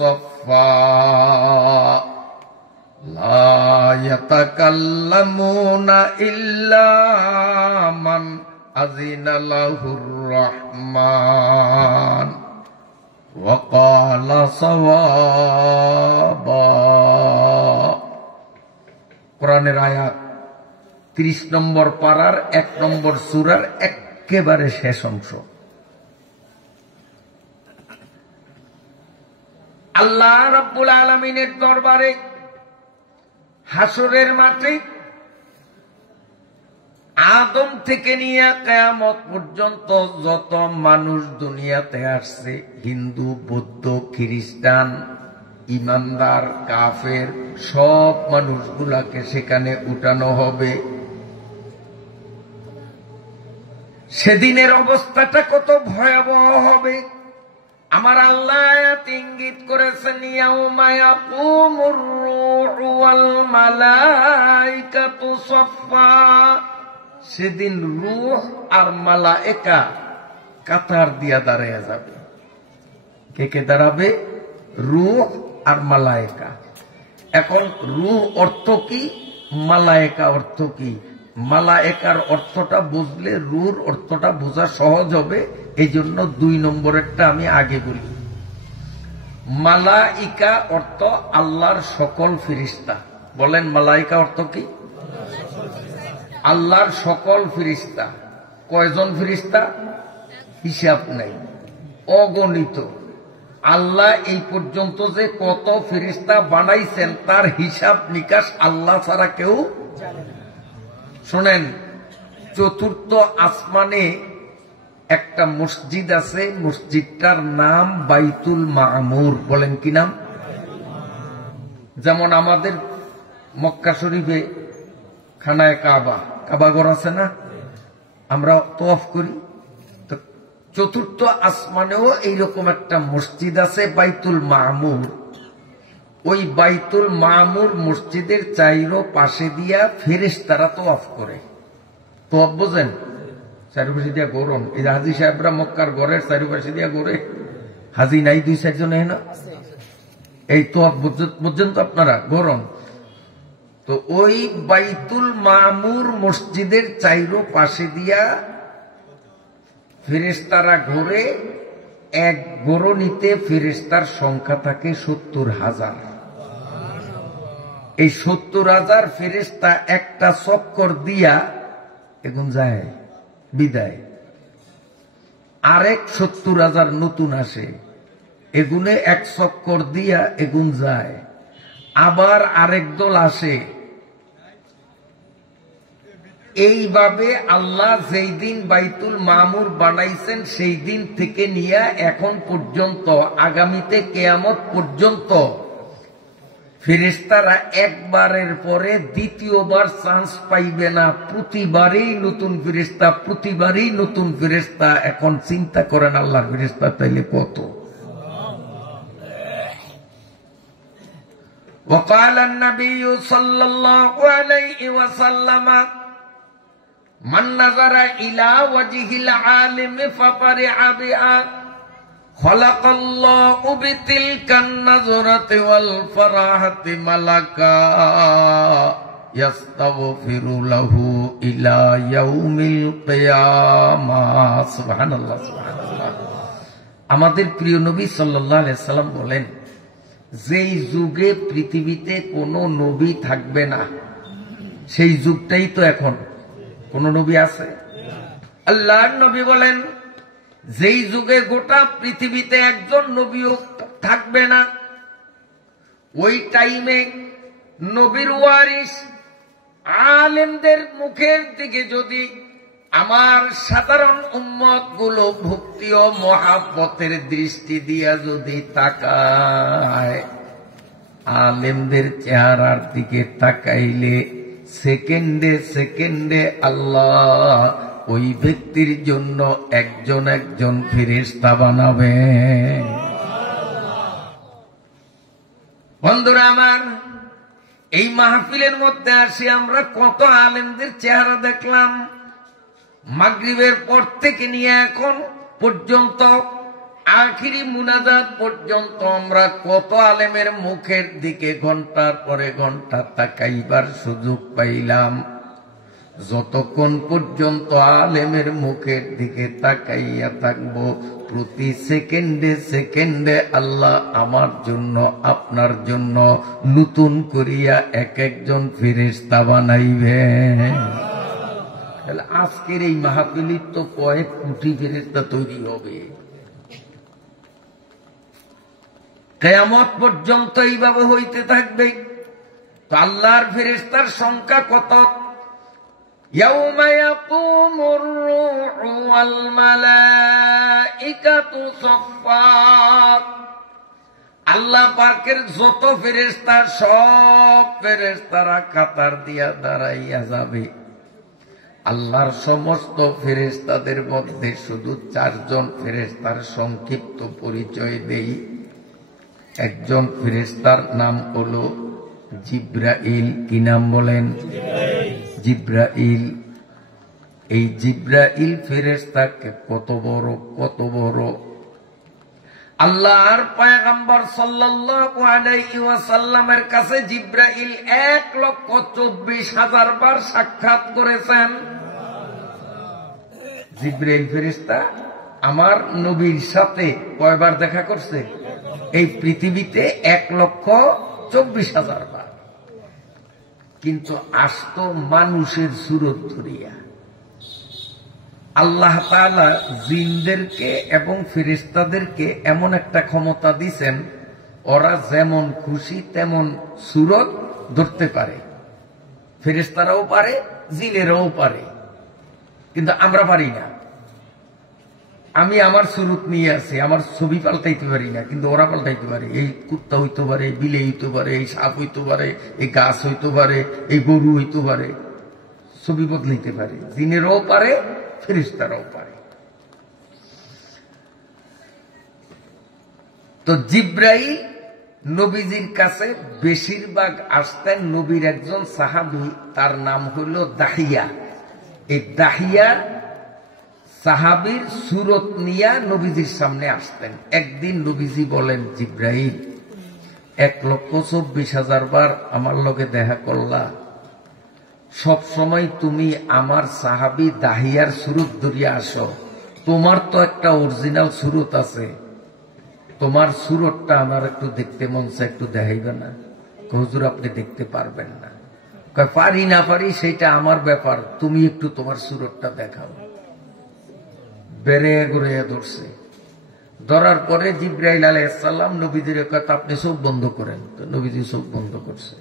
সাফফা লা ইয়াতাকাল্লামুনা ইল্লা মান আযিনা লাহুর রহমান ওয়া ক্বালা সাওয়াবা। কোরআনের আয়াত 30 নম্বর পারার 1 নম্বর সূরার একেবারে শেষ অংশ। আল্লাহ রাব্বুল আলামিনের দরবারে হাসরের মাঠে আদম থেকে নিয়ে কিয়ামত পর্যন্ত যত মানুষ দুনিয়াতে আসছে, হিন্দু, বৌদ্ধ, খ্রিস্টান, ইমানদার, কাফের, সব মানুষগুলাকে সেখানে উঠানো হবে। সেদিনের অবস্থাটা কত ভয়াবহ হবে আমার আল্লাহ আয়াতে ইঙ্গিত করেছেন, ইয়াউমা ইয়াকুমুর রূহু ওয়াল মালাইকাতু সাফফা। সেদিন রূহ আর মালায়েকা কাতার দিয়া দাঁড়ায়া যাবে। কে কে দাঁড়াবে? রূহ আর মালায়েকা। এখন রূহ অর্থ কি, মালায়েকা অর্থ কি? মালায়েকার অর্থটা বুঝলে রূহর অর্থটা বোঝা সহজ হবে, এই জন্য 2 নম্বরেরটা আমি আগে বলি। মালাইকা অর্থ আল্লাহর সকল ফেরেশতা। বলেন মালাইকা অর্থ কি? আল্লাহর সকল ফেরেশতা। কয়জন ফেরেশতা? হিসাব নাই, অগণিত। আল্লাহ এই পর্যন্ত যে কত ফেরেশতা বানাইছেন তার হিসাব নিকাশ আল্লাহ ছাড়া কেউ জানে না। শোনেন, 4th আসমানে একটা মসজিদ আছে, মসজিদটার নাম বাইতুল মামুর। বলেন কি নাম? যেমন আমাদের মক্কা শরীফে খানায় কাবা, কাবা ঘর আছে না, আমরা তওয়াফ করি। তো 4th আসমানেও এইরকম একটা মসজিদ আছে বাইতুল মামুর। ওই বাইতুল মামুর মসজিদের চাইরো পাশে দিয়া ফেরেশতারা তওয়াফ করে। তওয়াফ বোঝেন? চারিপাশে দিয়া গরম। এই যে হাজী সাহেবরা মক্কার ঘরের চারিপাশে দিয়া ঘুরে, হাজী নাই 2-4 জন না, এই তওয়াফ বুঝছেন তো আপনারা, গরম। তো ওই বাইতুল মামুর মসজিদের চাইরো পাশে দিয়া ফেরেশতারা ঘুরে। এক গরনিতে ফেরেশতার সংখ্যা থাকে 70,000। এই 70,000 ফেরেশতা একটা চক্কর দিয়া এগুন যায়, বিদায়। আরেক 70,000 নতুন আসে, এগুনে এক চক্কর দিয়া এগুন যায়। আবার আরেক দল আসে। এইভাবে আল্লাহ যেই দিন বাইতুল মামুর বানাইছেন সেই দিন থেকে নিয়ে এখন পর্যন্ত, আগামীতে কিয়ামত পর্যন্ত ফেরেশতারা একবারের পরে দ্বিতীয়বার চান্স পাইবে না। প্রতিবারই নতুন ফেরেশতা, প্রতিবারই নতুন ফেরেশতা। এখন চিন্তা করেন আল্লাহর ফেরেশতা তাইলে কত। وقال النبي صلى الله عليه وسلم من نظر إلى وجه العالم ففرح بها খালাকাল্লাহু বিতিলকান নাযরাতি ওয়াল ফারাহাতি মালাকা ইয়াস্তাগফিরু লাহু ইলা ইয়াউমিল কিয়ামাহ। সুবহানাল্লাহ, সুবহানাল্লাহ। আমাদের প্রিয় নবী সাল্লাল্লাহু আলাইহি সাল্লাম বলেন, যেই যুগে পৃথিবীতে কোনো নবী থাকবে না, সেই যুগটাই তো এখন। কোন নবী আছে? আল্লাহর নবী বলেন, যেই যুগে গোটা পৃথিবীতে একজন নবীও থাকবে না, ওই টাইমে নবীর ওয়ারিস আলেমদের মুখের দিকে যদি আমার সাধারণ উম্মত গুলো ভক্তি ও মহাব্বতের দৃষ্টি দিয়া যদি তাকায়, আলেমদের চেহারার দিকে তাকাইলে সেকেন্ডে সেকেন্ডে আল্লাহ ওই ব্যক্তির জন্য একজন একজন ফেরেশতা বানাবে। বন্ধুরা আমার, এই মাহফিলের মধ্যে আসি আমরা কত আলেমদের চেহারা দেখলাম। মাগরিবের পর থেকে নিয়ে এখন পর্যন্ত আখিরি মুনাজাত পর্যন্ত আমরা কত আলেমের মুখের দিকে ঘন্টার পরে ঘন্টা তাকাইবার সুযোগ পাইলাম। যতক্ষণ পর্যন্ত আলেমের মুখের দিকে তাকাইয়া থাকবো, প্রতি সেকেন্ডে সেকেন্ডে আল্লাহ আমার জন্য আপনার জন্য নতুন করিয়া এক একজন ফেরেশতা বানাইবে। আজকের এই মাহফিলের তো কয়েক কোটি ফেরেশতা তৈরি হবে। কিয়ামত পর্যন্ত এইভাবে হইতে থাকবে। তো আল্লাহর ফেরেশতার সংখ্যা কত? ইয়াউমা ইয়াকুমুর রূহু ওয়াল মালাইকাতু সাফফা। আল্লাহ পাকের যত ফেরেশতা, সব ফেরেশতারা কাতার দিয়া দাঁড়াইয়া যাবে। আল্লাহর সমস্ত ফেরেশতাদের মধ্যে শুধু 4 জন ফেরেশতার সংক্ষিপ্ত পরিচয় দেই। একজন ফেরেশতার নাম হলো জিব্রাইল। কি নাম বলেন? জিব্রাইল। এই জিব্রাইল ফেরেশতাকে কত বড় আল্লাহর পয়গম্বর সাল্লাল্লাহু আলাইহি ওয়াসাল্লামের কাছে জিব্রাইল 1,24,000 বার সাক্ষাৎ করেছেন। জিব্রাইল ফেরেশতা আমার নবীর সাথে কয়বার দেখা করছে? এই পৃথিবীতে 1,24,000 বার। কিন্তু আসতো মানুষের সুরত ধরিয়া। আল্লাহ তাআলা জিনদেরকে এবং ফেরেশতাদেরকে এমন একটা ক্ষমতা দিয়েছেন, ওরা যেমন খুশি তেমন সুরত ধরতে পারে। ফেরেশতারাও পারে, জিনেরাও পারে, কিন্তু আমরা পারি না। আমি আমার সুরত নিয়ে আছি, আমার ছবি পাল্টাইতে পারি না, কিন্তু ওরা পাল্টাইতে পারে। এই কুত্তা হইতে পারে, বিলে হইতে পারে, এই সাপ হইতে পারে, এই গাছ হইতে পারে, এই গরু হইতে পারে, ছবি বদলাইতে পারে। জিনেরাও পারে, ফেরেশতারাও পারে। তো জিব্রাইল নবীজির কাছে বেশিরভাগ আসতেন নবীর একজন সাহাবী, তার নাম হইল দাহিয়া। এই দাহিয়া সাহাবীর সুরত নিয়া নবীজির সামনে আসতেন। একদিন নবীজি বলেন, জিব্রাইল 1,24,000 বার আমার লগে দেখা করলা, সব সময় তুমি আমার সাহাবী দাহিয়ার সুরত ধরিয়া আসো, তোমার তো একটা অরিজিনাল সুরত আছে, তোমার সুরতটা আমার একটু দেখতে মন চায়, একটু দেখাইবে না? হুজুর আপনি দেখতে পারবেন না। পারি না পারি সেটা আমার ব্যাপার, তুমি একটু তোমার সুরতটা দেখাও। বেড়ে গড়িয়ে ধরছে। ধরার পরে জিব্রাইল আলাইহিস সালাম নবীজির কথা, আপনি চোখ বন্ধ করেন। তো নবীজি চোখ বন্ধ করছে।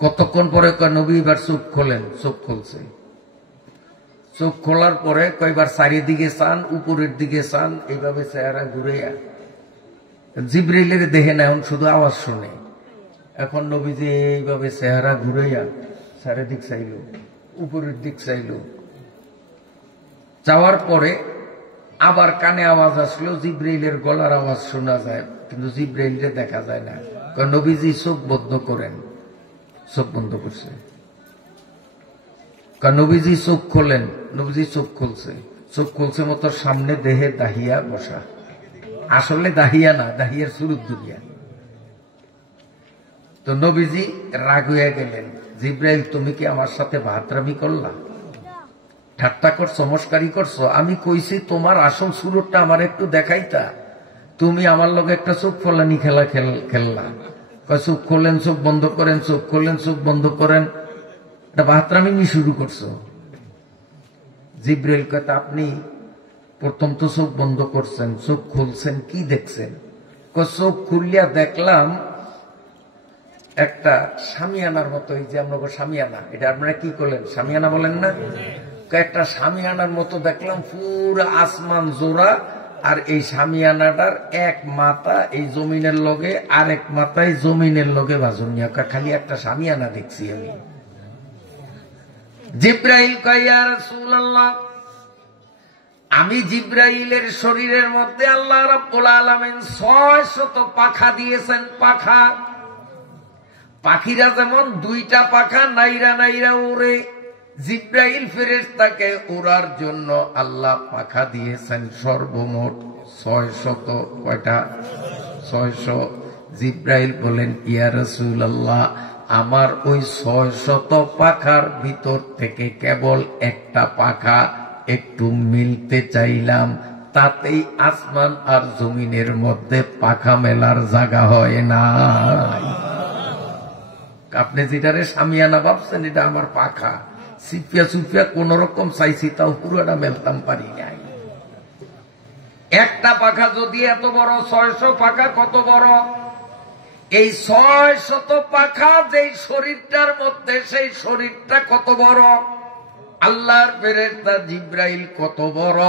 কতক্ষণ পরে নবী এবার চোখ খোলেন, চোখ খুলছে। চোখ খোলার পরে কয়বার চারিদিকে চান, উপরের দিকে চান, এইভাবে চেহারা ঘুরে জিব্রাইলের দেখে না, এখন শুধু আওয়াজ শুনে। এখন নবীজি এইভাবে চেহারা ঘুরাইয়া চারিদিক চাইল, উপরের দিক চাইল। যাওয়ার পরে আবার কানে আওয়াজ আসলো, জিব্রাইলের গলার আওয়াজ শোনা যায়, কিন্তু জিব্রাইলকে দেখা যায় না। নবীজি চোখ বন্ধ করেন, চোখ বন্ধ করছে। নবীজি চোখ খোলেন, নবীজি চোখ খুলছে। চোখ খুলছে মতো সামনে দেহে দাহিয়া বসা। আসলে দাহিয়া না, দাহিয়ার সুরুত দুনিয়া। তো নবীজি রাগ হয়ে গেলেন, জিব্রাইল তুমি কি আমার সাথে ভাতরামি করলা, ঠাট্টা করছো, মস্কারি করছো? আমি কইছি তোমার আসল সুরতটা আমার একটু দেখাইতা, তুমি আমার লগে একটা চোখ ফলানি খেলা খেললা। চোখ খোলেন, চোখ বন্ধ করেন, চোখ খোলেন, চোখ বন্ধ করেন, এটা ভাতরামি শুরু করছো। জিব্রাইল কয় আপনি প্রথম তো চোখ বন্ধ করছেন, চোখ খুলছেন, কি দেখছেন? চোখ খুললিয়া দেখলাম একটা সামিয়ানার মতো, এই যে আমরা সামিয়ানা, এটা আপনারা কি করলেন, সামিয়ানা বলেন না? একটা সামিয়ানার মতো দেখলাম, পুরো আসমান জোড়া, আর এই সামিয়ানাটার এক মাথা এই জমিনের লগে, আর এক মাথায় জমিনের লগে বাজন নিয়ে, খালি একটা সামিয়ানা দেখছি আমি। জিব্রাইল কয় ইয়া রাসূলুল্লাহ, আমি জিব্রাইলের শরীরের মধ্যে আল্লাহ রাব্বুল আলামিন ৬০০ পাখা দিয়েছেন। পাখা, পাখিরা যেমন ২টা পাখা নাইরা নাইরা উড়ে, জিব্রাইল ফেরেশতাকে উড়ার জন্য আল্লাহ পাখা দিয়েছেন সর্বমোট ৬০০। কয়টা? ৬০০। জিব্রাইল বলেন ইয়া রাসূলুল্লাহ, আমার ওই ৬০০ পাখার ভিতর থেকে কেবল একটা পাখা একটু মিলতে চাইলাম, তাতেই আসমান আর জমিনের মধ্যে পাখা মেলার জায়গা হয় না। আপনি যেটারে সামিয়ানা ভাবছেন, এটা আমার পাখা। সিপিয়া সুপিয়া কোন রকম চাইছি, তাও পুরোটা মেলতাম পারি নাই। একটা পাখা যদি এত বড়, ৬০০ পাখা কত বড়? এই ৬০০ পাখা যেই শরীরটার মধ্যে, সেই শরীরটা কত বড়? আল্লাহর ফেরেশতা জিব্রাইল কত বড়?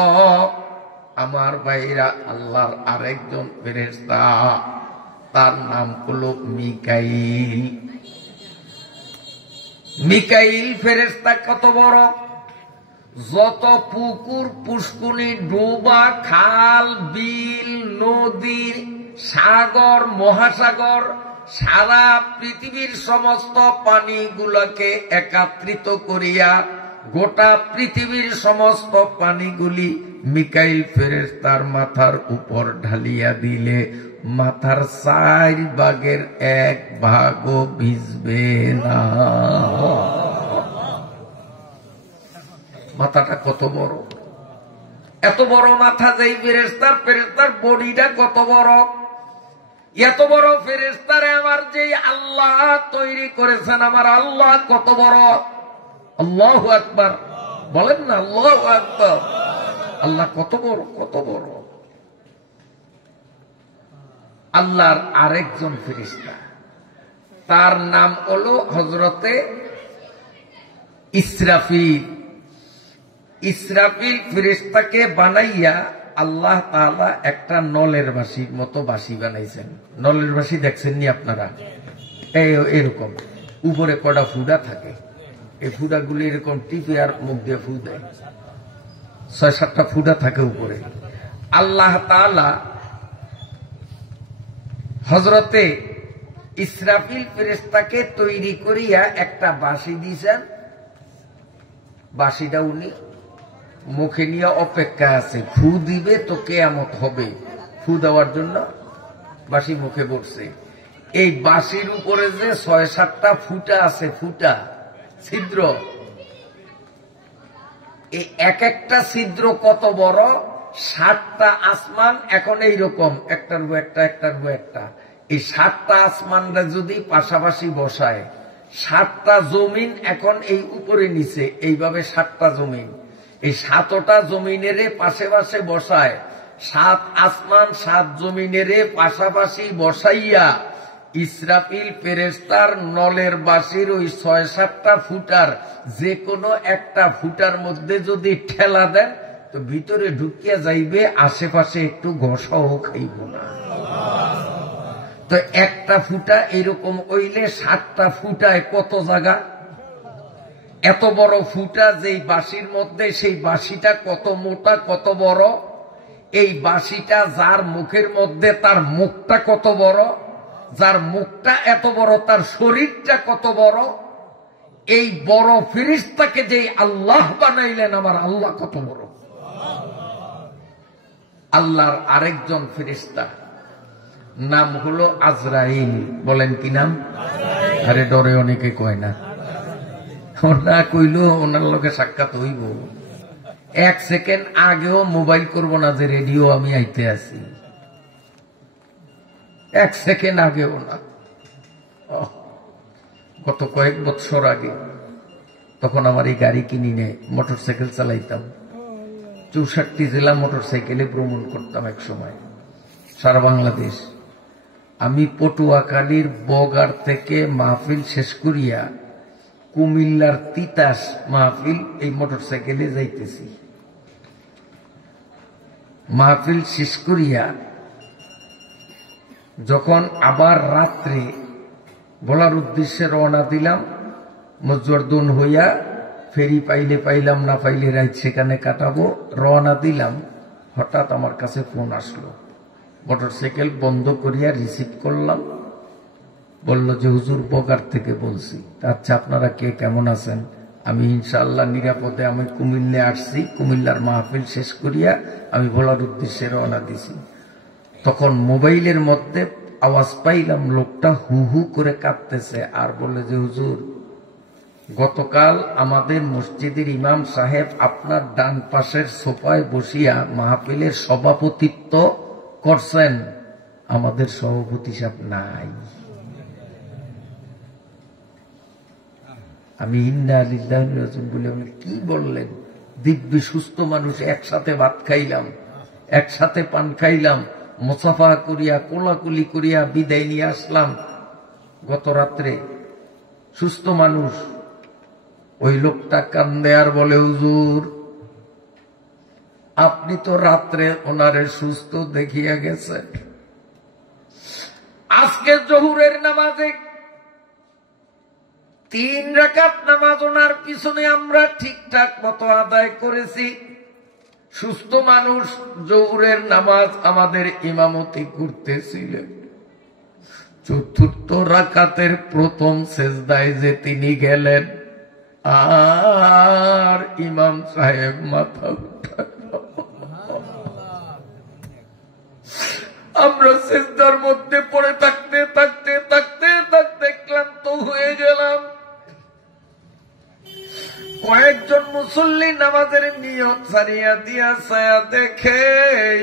আমার ভাইরা, আল্লাহর আরেকজন ফেরেশতা, তার নাম হলো মিকাইল। মিকাইল ফেরেশতা কত বড়? যত পুকুর, পুষ্কুনি, ডোবা, খাল, বিল, নদী, সাগর, মহাসাগর, সারা পৃথিবীর সমস্ত পানিগুলোকে একত্রিত করিয়া গোটা পৃথিবীর সমস্ত পানিগুলি মিকাইল ফেরেশতার মাথার উপর ঢালিয়া দিলে মাথার ৪ ভাগের ১ ভাগও ভিজবে না। মাথাটা কত বড়! এত বড় মাথা যেই ফেরেশতার, ফেরেশতার বডিটা কত বড়! এত বড় ফেরেশতারে আমার যেই আল্লাহ তৈরি করেছেন, আমার আল্লাহ কত বড়! আল্লাহু আকবার বলেন না, আল্লাহু আকবার। আল্লাহ কত বড়, কত বড়! আল্লাহর আরেকজন ফেরেশতা, তার নাম হলো হযরতে ইসরাফিল। ইসরাফিল ফেরেশতাকে বানাইয়া আল্লাহ তাআলা একটা নলের বাঁশির মতো বাঁশি বানাইছেন। নলের বাঁশি দেখছেন নি আপনারা? এরকম উপরে কটা ফুডা থাকে, এই ফুডাগুলি এরকম টিপে আর মুখ দিয়ে ফু দেয়, ৬-৭টা ফুডা থাকে উপরে। আল্লাহ তাআলা হযরতে ইসরাফিল ফেরেশতাকে তৈরি করিয়া একটা বাঁশি দিয়েছেন। বাঁশিটা উনি মুখে নিয়ে অপেক্ষা আছে, ফু দিবে তো কিয়ামত হবে, ফু দেওয়ার জন্য বাঁশি মুখে বসছে। এই বাঁশির উপরে যে ৬-৭টা ফুটা আছে, ফুটা ছিদ্র, এই এক একটা ছিদ্র কত বড়! ৭টা আসমান এখন এইরকম, একটার উপর একটা, একটার উপর একটা। এই ৭টা আসমানরা যদি পাশাপাশি বসায়, ৭টা জমিন এখন এই উপরে নিচে, এইভাবে ৭টা জমিন, এই ৭টা জমিনের পাশে পাশে বসায়, ৭ আসমান ৭ জমিনের পাশাপাশি বসাইয়া ইসরাফিল ফেরেশতার নলের বাঁশির ওই ৬-৭টা ফুটার যে কোনো একটা ফুটার মধ্যে যদি ঠেলা দেন, তো ভিতরে ঢুকিয়া যাইবে, আশেপাশে একটু ঘষাও খাইব না। তো একটা ফুটা এরকম হইলে ৭টা ফুটায় কত জায়গা? এত বড় ফুটা যেই বাঁশির মধ্যে, সেই বাঁশিটা কত মোটা, কত বড়! এই বাঁশিটা যার মুখের মধ্যে, তার মুখটা কত বড়! যার মুখটা এত বড়, তার শরীরটা কত বড়! এই বড় ফেরেশতাকে যেই আল্লাহ বানাইলেন, আমার আল্লাহ কত বড়! আল্লাহর আরেকজন ফেরেশতা, নাম হলো আজরাইল। বলেন কি নাম? আরে ডরে অনেকে কয় না, না কইল ওনার লোকে সাক্ষাৎ হইব। 1 সেকেন্ড আগেও মোবাইল করব না যে রেডিও আমি আইতে আছি, 1 সেকেন্ড আগেও না। গত কয়েক বছর আগে, তখন আমার এই গাড়ি কিনি নে, মোটরসাইকেল চালাইতাম, 64 জেলা মোটরসাইকেলে ভ্রমণ করতাম এক সময়, সারা বাংলাদেশ। আমি পটুয়াখালীর বগার থেকে মাহফিল শেষ করিয়া কুমিল্লার তিতাস মাহফিল এই মোটরসাইকেলে যাইতেছি। মাহফিল শেষ করিয়া যখন আবার রাত্রে বলার উদ্দেশ্যে রওনা দিলাম, মজুরদুন হইয়া, ফেরি পাইলে পাইলাম, না পাইলে রাত সেখানে কাটাবো, রওনা দিলাম। হঠাৎ আমার কাছে ফোন আসলো, মোটরসাইকেল বন্ধ করিয়া রিসিভ করলাম। বলল যে হুজুর বগার থেকে বলছি। আচ্ছা, আপনারা কে কেমন আছেন? আমি ইনশাআল্লাহ নিরাপদে আমি কুমিল্লা আসছি, কুমিল্লার মাহফিল শেষ করিয়া আমি বলার উদ্দেশ্যে রওনা দিছি। তখন মোবাইলের মধ্যে আওয়াজ পাইলাম লোকটা হু হু করে কাঁদতেছে, আর বলে যে হুজুর, গতকাল আমাদের মসজিদের ইমাম সাহেব আপনার ডান পাশের সোফায় বসিয়া মাহফিলের সভাপতিত্ব করছেন, আমাদের সভাপতি সাহেব নাই। আমি ইন্না লিল্লাহি ওয়া ইন্না ইলাইহি রাজিউন বলে, কি বললেন? দিব্যি সুস্থ মানুষ, একসাথে ভাত খাইলাম, একসাথে পান খাইলাম, মুসাফা করিয়া কোলাকুলি করিয়া বিদায় নিয়ে আসলাম গত রাত্রে, সুস্থ মানুষ। ওই লোকটা কান্দে আর বলে, হুজুর আপনি তো রাত্রে ওনারে সুস্থ দেখিয়া গেছেন, আজকে জোহরের নামাজে 3 রাকাত নামাজ ওনার পিছনে আমরা ঠিকঠাক মতো আদায় করেছি। সুস্থ মানুষ জোহরের নামাজ আমাদের ইমামতি করতেছিলেন। 4র্থ রাকাতের প্রথম সেজদায় যে তিনি গেলেন, আর ইমাম সাহেব মাথা উঠায়। আমরা সেজদার মধ্যে পড়ে থাকতে থাকতে থাকতে থাকতে ক্লান্ত হয়ে গেলাম। কয়েকজন মুসল্লি নামাজের নিয়ত ছাড়িয়া দিয়া ছায়া দেখে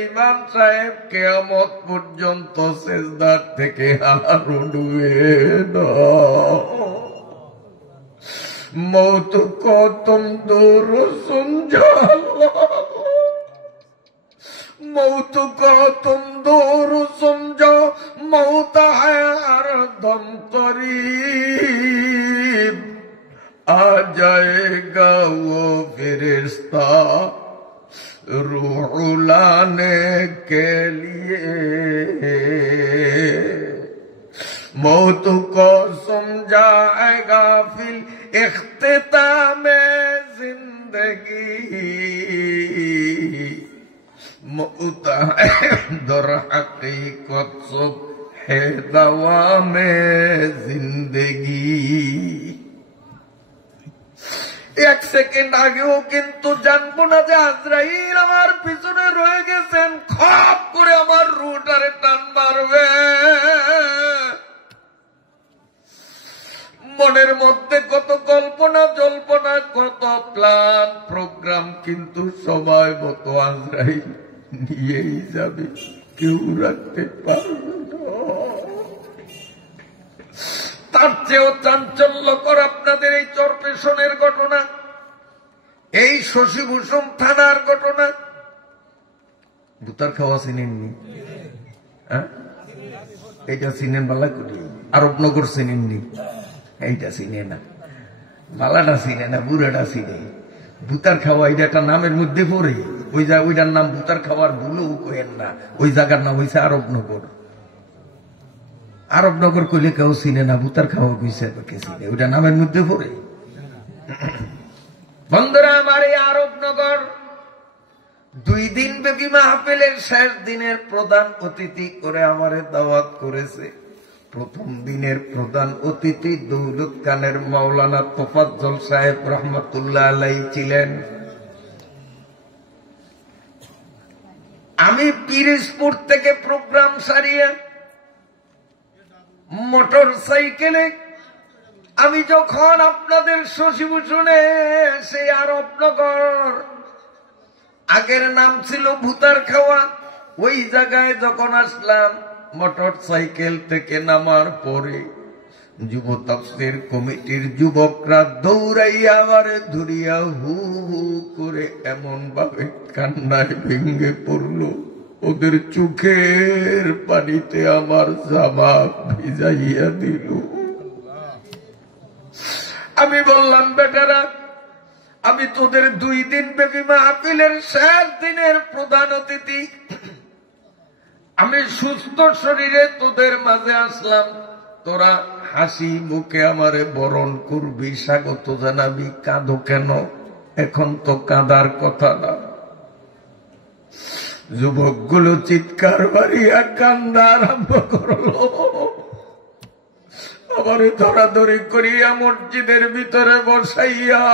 ইমাম সাহেব কিয়ামত পর্যন্ত সেজদার থেকে আর উঠবে না। मौत को तुम दूर समझो, मौत को तुम दूर समझो, मौत है हरदम करीब, आ जाएगा वो फरिश्ता रूह लाने के लिए। मौत को समझाएगा फिर इख्तिताम जिंदगी, मौत दर हकीकत सब है दवा में जिंदगी। 1 সেকেন্ড আগেও কিন্তু জানবো না যে আজরাইল আমার পিছনে রয়ে গেছেন, খপ করে আমার রুটারে টান মারবে। মনের মধ্যে কত কল্পনা জল্পনা, কত প্ল্যান প্রোগ্রাম, কিন্তু সময় মতো আজরাইল নিয়েই যাবে, কেউ রাখতে পারবে না। তার চেয়েও চাঞ্চল্যকর আপনাদের এই চরপেশনের ঘটনা, এই শশীভূষণ থানার ঘটনা। ভুতার খাওয়া চিনেননি? এইটা চিনেন বালা করি? আরবনগর চিনেননি? এইটা চিনে না, বালাটা চিনে না, বুড়াটা চিনে। ভুতার খাওয়া এটা একটা নামের মধ্যে পড়ে, ওইটার নাম ভুতার খাওয়ার ভুলেও কহেন না, ওই জায়গার নাম হয়েছে আরবনগর। আরবনগর কইলে কেউ চিনে না, ভুতার খাওয়া কইছে কে চিনে, ওইটা নামের মধ্যে পড়ে। বন্ধুরা আমার, এই আরবনগর 2 দিন ব্যাপী মাহফিলের শেষ দিনের প্রধান অতিথি করে আমারে দাওয়াত করেছে। প্রথম দিনের প্রধান অতিথি দৌলত খানের মাওলানা তোফাজ্জল সাহেব রহমতুল্লাহ আলাইহি ছিলেন। আমি আমি পিরিজপুর থেকে প্রোগ্রাম সারিয়ে মোটর সাইকেলে আমি যখন আপনাদের শশীভূষণে সেই আরবনগর, আগের নাম ছিল ভূতার খাওয়া, ওই জায়গায় যখন আসলাম, মোটর সাইকেল থেকে নামার পরে যুব তাফসীর কমিটির যুবকরা দৌড়াইয়া আমারে ধরিয়া হু হু করে এমন ভাবে কান্নায় ভেঙে পড়ল, ওদের চোখের পানিতে আমার জামা ভিজাইয়া দিল। আমি বললাম, বেটারা, আমি তোদের 2 দিন ব্যাপী মাহফিলের শেষ দিনের প্রধান অতিথি, আমি সুস্থ শরীরে তোদের মাঝে আসলাম, তোরা হাসি মুখে আমারে বরণ করবি, স্বাগত জানাবি, কাঁদো কেন? এখন তো কাঁদার কথা না। যুবকগুলো চিৎকার মারিয়া কান্দা আরম্ভ করলো, আমারে ধরাধরি করিয়া মসজিদের ভিতরে বসাইয়া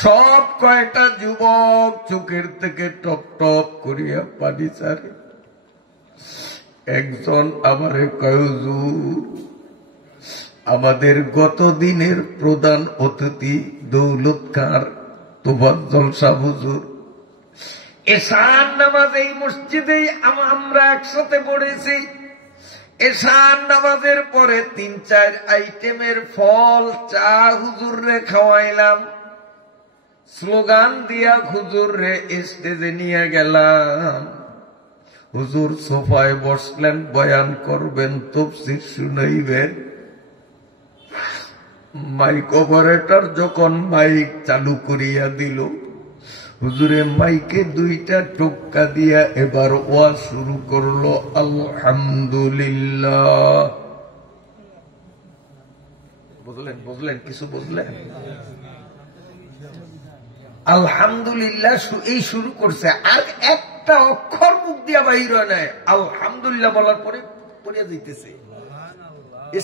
সব কয়টা যুবক চোখের থেকে টপ টপ করিয়া পানি ছাড়ে। একজন আমারে কয়, হুজুর, আমাদের গত দিনের প্রধান অতিথি দৌলত খাঁর তোফাজ্জল সাহেব হুজুর, এশার নামাজ এই মসজিদেই আমরা একসাথে পড়েছি। এশার নামাজের পরে 3-4 আইটেমের ফল চা হুজুর রে খাওয়াইলাম, স্লোগান দিয়া হুজুর রে স্টেজে নিয়ে গেলাম। হুজুর সোফায় বসলেন, বয়ান করবেন, তাফসীর শুনাইবেন। মাইক অপারেটর যখন মাইক চালু করিয়া দিল, হুজুরে মাইকে 2টা টোক্কা দিয়া এবার ওয়াজ শুরু করলো, আলহামদুলিল্লাহ। বুঝলেন কিছু বুঝলেন? আলহামদুলিল্লাহ এই শুরু করছে, আর একটা অক্ষর মুখ দিয়া বাহির হয় নাই, আলহামদুলিল্লাহ বলার পরে পড়িয়া যাইতেছে।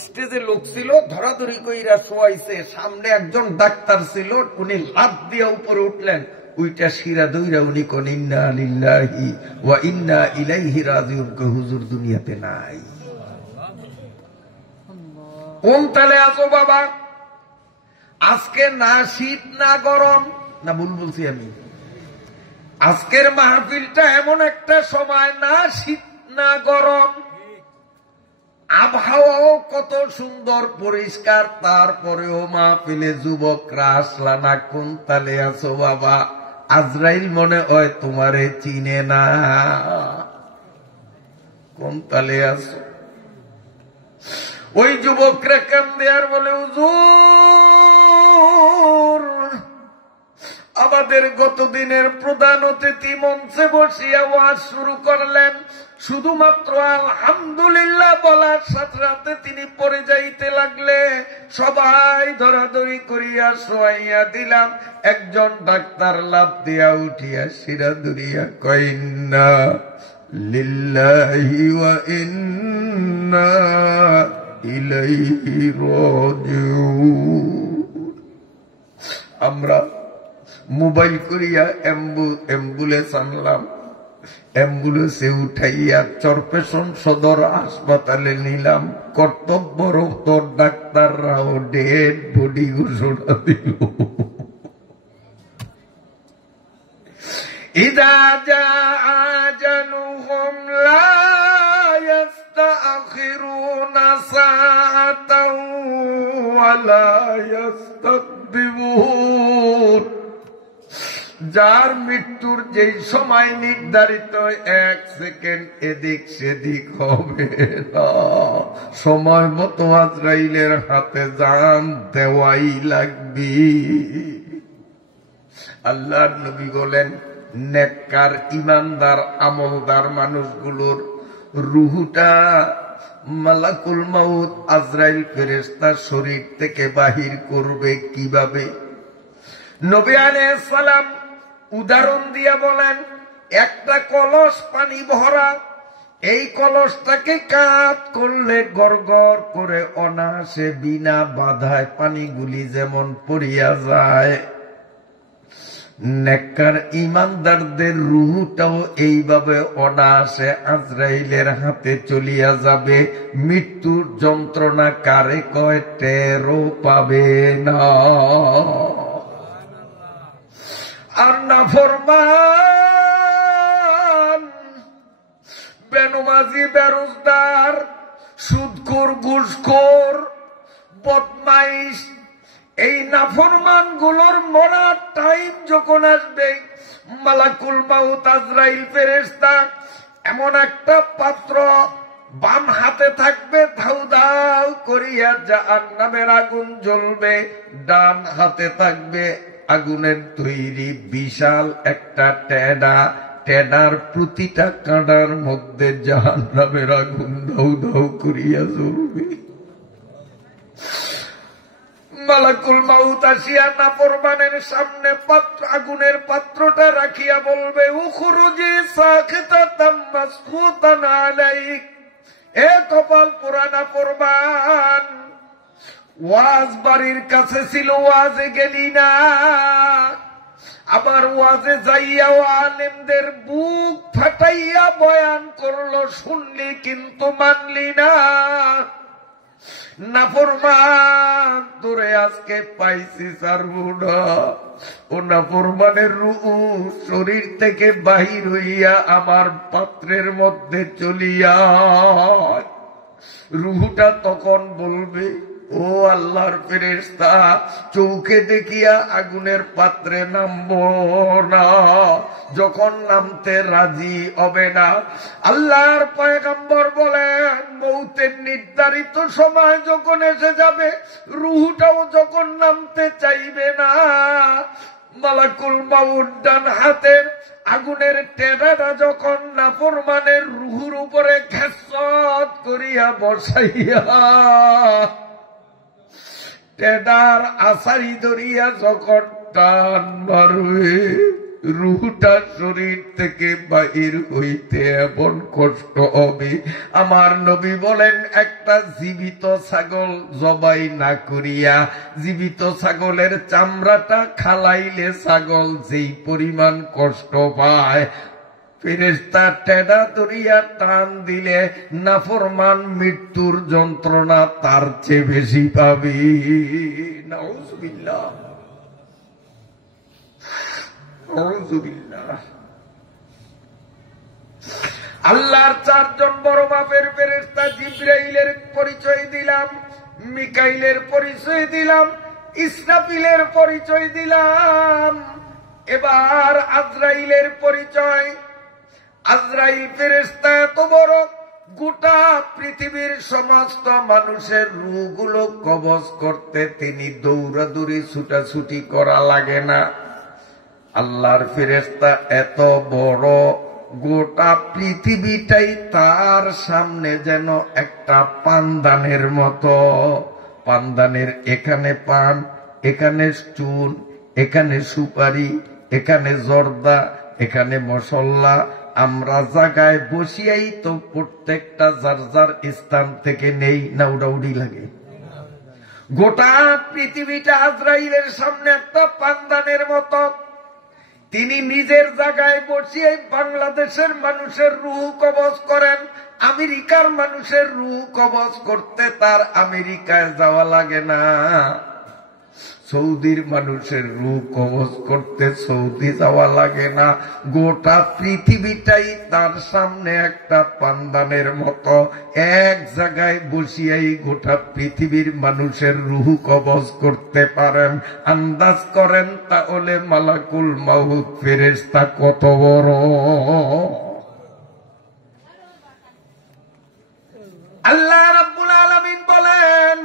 স্টেজে লোক ছিল, ধরাধরি কইরা শোয়াইছে, সামনে একজন ডাক্তার ছিল, উনি লাফ দিয়া উপরে উঠলেন, ওইটা শিরা দইরা উনি কোন ইন্না লিল্লাহি ওয়া ইন্না ইলাইহি রাজিউন, হুজুর দুনিয়াতে নাই। কোন তালে আছো বাবা? আজকে না শীত না গরম, না ভুল বলছি আমি? আজকের মাহফিলটা এমন একটা সময়, না শীত না গরম, আবহাওয়াও কত সুন্দর পরিষ্কার, তারপরেও মাহফিলে যুবকরা আসলা না। কোন তালে আছো বাবা? আজরাইল মনে হয় তোমারে চিনে না। কোন তালে আছো? ওই যুবকরা কান্দে আর বলে, হুজুর, আমাদের গত দিনের প্রধান অতিথি মঞ্চে বসিয়া ওয়াজ শুরু করলেন, শুধুমাত্র আলহামদুলিল্লাহ বলার সাথে সাথে তিনি পড়ে যাইতে লাগলে, সবাই ধরাধরি করিয়া শোয়াইয়া দিলাম। একজন ডাক্তার লাফ দিয়া উঠিয়া শিরা ধরিয়া কয়, ইন্না লিল্লাহি ওয়া ইন্না ইলাইহি রাজিউন। আমরা মোবাইল করিয়া অ্যাম্বুলেন্স আনলাম, অ্যাম্বুলেন্সে উঠাইয়া চরপেশন সদর হাসপাতালে নিলাম। কর্তব্যরত ডাক্তাররাও ডেড বডি ঘোষণা দিল। ইযা জাআ আজালুহুম লা ইস্তাখিরুনা সাআতাও ওয়া লা ইস্তাকদিমুন। যার মৃত্যুর যে সময় নির্ধারিত, 1 সেকেন্ড এদিক সেদিক হবে না। সময় মতো আজরাইলের হাতে জান দেওয়াই লাগবে। আল্লাহর নবী বলেন, নেককার ইমানদার আমলদার মানুষগুলোর রুহুটা মালাকুল মাউত আজরাইল ফেরেশতা শরীর থেকে বাহির করবে কিভাবে? নবী আলাইহিস সালাম উদাহরণ দিয়া বলেন, একটা কলস পানি ভরা, এই কলসটাকে কাত করলে গড়গড় করে অনায়াসে বিনা বাধায় পানিগুলি যেমন পড়িয়া যায়, নেককার ইমানদারদের রুহটাও এইভাবে অনায়াসে আজরাইলের হাতে চলিয়া যাবে। মৃত্যুর যন্ত্রণা কারে কয় টেরও পাবে না। আর নাফরমান, বেনমাজি, বেরোজগার, সুদখোর, ঘুষখোর, বদমাইশ, এই নাফরমান গুলোর মরার টাইম যখন আসবে, মালাকুল মাউত আজরাইল ফেরেশতা এমন একটা পাত্র বাম হাতে থাকবে, ধাউ ধাউ করিয়া জাহান্নামের আগুন জ্বলবে, ডান হাতে থাকবে আগুনের তৈরি বিশাল একটা টেডা। টেডার প্রতিটা কাঁটার মধ্যে জাহান্নামের আগুন ধাউ ধাউ করিয়া জ্বলবে। মালাকুল মাউত আসিয়া নাফরমানের সামনে আগুনের পাত্রটা রাখিয়া বলবে, উখরুজি সাকিতাতাম মাসকুতান আলাইক, এ কপাল পোড়া নাফরমান, ওয়াজ বাড়ির কাছে ছিল, ওয়াজে গেলি না, আবার ওয়াজে যাইয়াও আলেমদের বুক ফাটাইয়া বয়ান করলো, শুনলি কিন্তু মানলি না। নাফরমান, তোরে আজকে পাইছি ছাড়বো না। ও নাফরমানের রূহ শরীর থেকে বাহির হইয়া আমার পাত্রের মধ্যে চলিয়া, রুহটা তখন বলবে, ও আল্লাহর ফেরেশতা, চোখে দেখিয়া আগুনের পাত্রে নামবো না। যখন নামতে রাজি হবে না, আল্লাহর পয়গম্বর বলেন, মৌতের নির্ধারিত সময় যখন এসে যাবে, রুহটাও যখন নামতে চাইবে না, মালাকুল মাউত ডান হাতের আগুনের টেডাটা যখন নাফরমানের রুহুর উপরে ঘেঁষত করিয়া বসাইয়া টেডার আসারি ধরিয়া যখন টান মারবে, রুহটা শরীর থেকে বাহির হইতে এমন কষ্ট হবে। আমার নবী বলেন, একটা জীবিত ছাগল জবাই না করিয়া জীবিত ছাগলের চামড়াটা খালাইলে ছাগল যেই পরিমাণ কষ্ট পায়, ফেরেশতা টেডা ধরিয়া টান দিলে নাফরমান মৃত্যুর যন্ত্রণা তার চেয়ে বেশি পাবি। নাউযুবিল্লাহ, নাউযুবিল্লাহ। আল্লাহর চারজন বড় মাপের ফেরেশতা, জিবরাইলের পরিচয় দিলাম, মিকাইলের পরিচয় দিলাম, ইসরাফিলের পরিচয় দিলাম, এবার আজরাইলের পরিচয়। আজরাইল ফেরেশতা এত বড়, গোটা পৃথিবীর সমস্ত মানুষের রূহগুলো কবজ করতে তিনি দৌড়াদৌড়ি ছুটাছুটি করা লাগে না। আল্লাহর ফেরেশতা এত বড়, গোটা পৃথিবীটাই তার সামনে যেন একটা পানদানের মতো। পানদানের এখানে পান, এখানে চুন, এখানে সুপারি, এখানে জর্দা, এখানে মশলা। আমরা জায়গায় বসিয়াই তো প্রত্যেকটা যার যার স্থান থেকে নেই না, উড়াউড়ি লাগে। গোটা পৃথিবীটা আজরাইলের সামনে একটা পানদানের মতো। তিনি নিজের জায়গায় বসিয়ে বাংলাদেশের মানুষের রূহ কবজ করেন, আমেরিকার মানুষের রূহ কবজ করতে তার আমেরিকায় যাওয়া লাগে না, সৌদির মানুষের রূহ কবজ করতে সৌদি যাওয়া লাগে না। গোটা পৃথিবীটাই তার সামনে একটা পানদানের মতো, এক জায়গায় বসিয়াই গোটা পৃথিবীর মানুষের রূহ কবজ করতে পারেন। আন্দাজ করেন তাহলে মালাকুল মাউত ফেরেশতা কত বড়। আল্লাহ রাব্বুল আলামিন বলেন,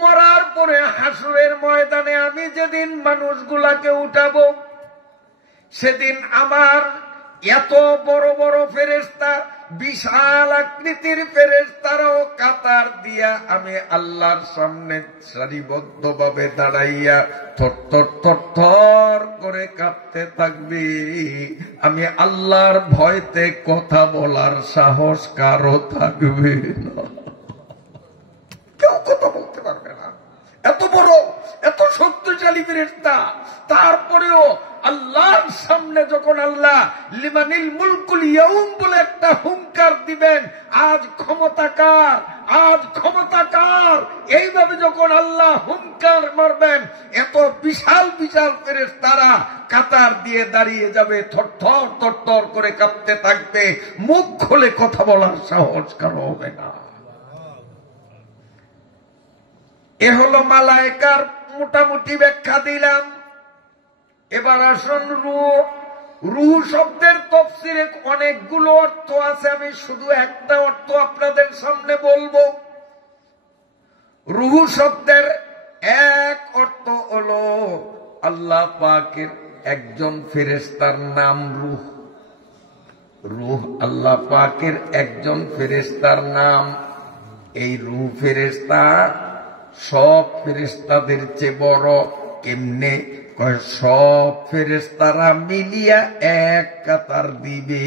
মরার পরে হাসরের ময়দানে আমি যেদিন মানুষগুলাকে উঠাবো, সেদিন আমার এত বড় বড় ফেরেশতা, বিশাল আকৃতির ফেরেশতারাও কাতার দিয়া আমি আল্লাহর সামনে সারিবদ্ধ ভাবে দাঁড়াইয়া থরথর থরথর করে কাঁপতে থাকবি। আমি আল্লাহর ভয়তে কথা বলার সাহস কারো থাকবে না, কেউ কথা বলতে পারবে না। এত বড়, এত শক্তিশালী ফেরেশতা, তারপরেও আল্লাহর সামনে যখন আল্লাহ লিমানিল মুলকুল ইয়াউম বলে একটা হুঙ্কার দিবেন, আজ ক্ষমতা কার, আজ ক্ষমতা কার, এইভাবে যখন আল্লাহ হুঙ্কার মারবেন, এত বিশাল বিশাল ফেরেশতারা কাতার দিয়ে দাঁড়িয়ে যাবে, থরথর থরথর করে কাঁপতে থাকবে, মুখ খুলে কথা বলার সাহস কারো হবে না। এ হলো মালায়েকার মোটামুটি ব্যাখ্যা দিলাম। এবার আসুন রূহ। রূহ শব্দের তাফসীরে অনেকগুলো অর্থ আছে, আমি শুধু একটা অর্থ আপনাদের সামনে বলবো। রূহ শব্দের এক অর্থ হলো আল্লাহ পাকের একজন ফেরেশতার নাম রূহ। রূহ আল্লাহ পাকের একজন ফেরেশতার নাম। এই রূহ ফেরেশতা সব ফেরেশতাদের চেয়ে বড়। কেমনে? সব ফেরেশতারা মিলিয়া এক কাতার দিবে,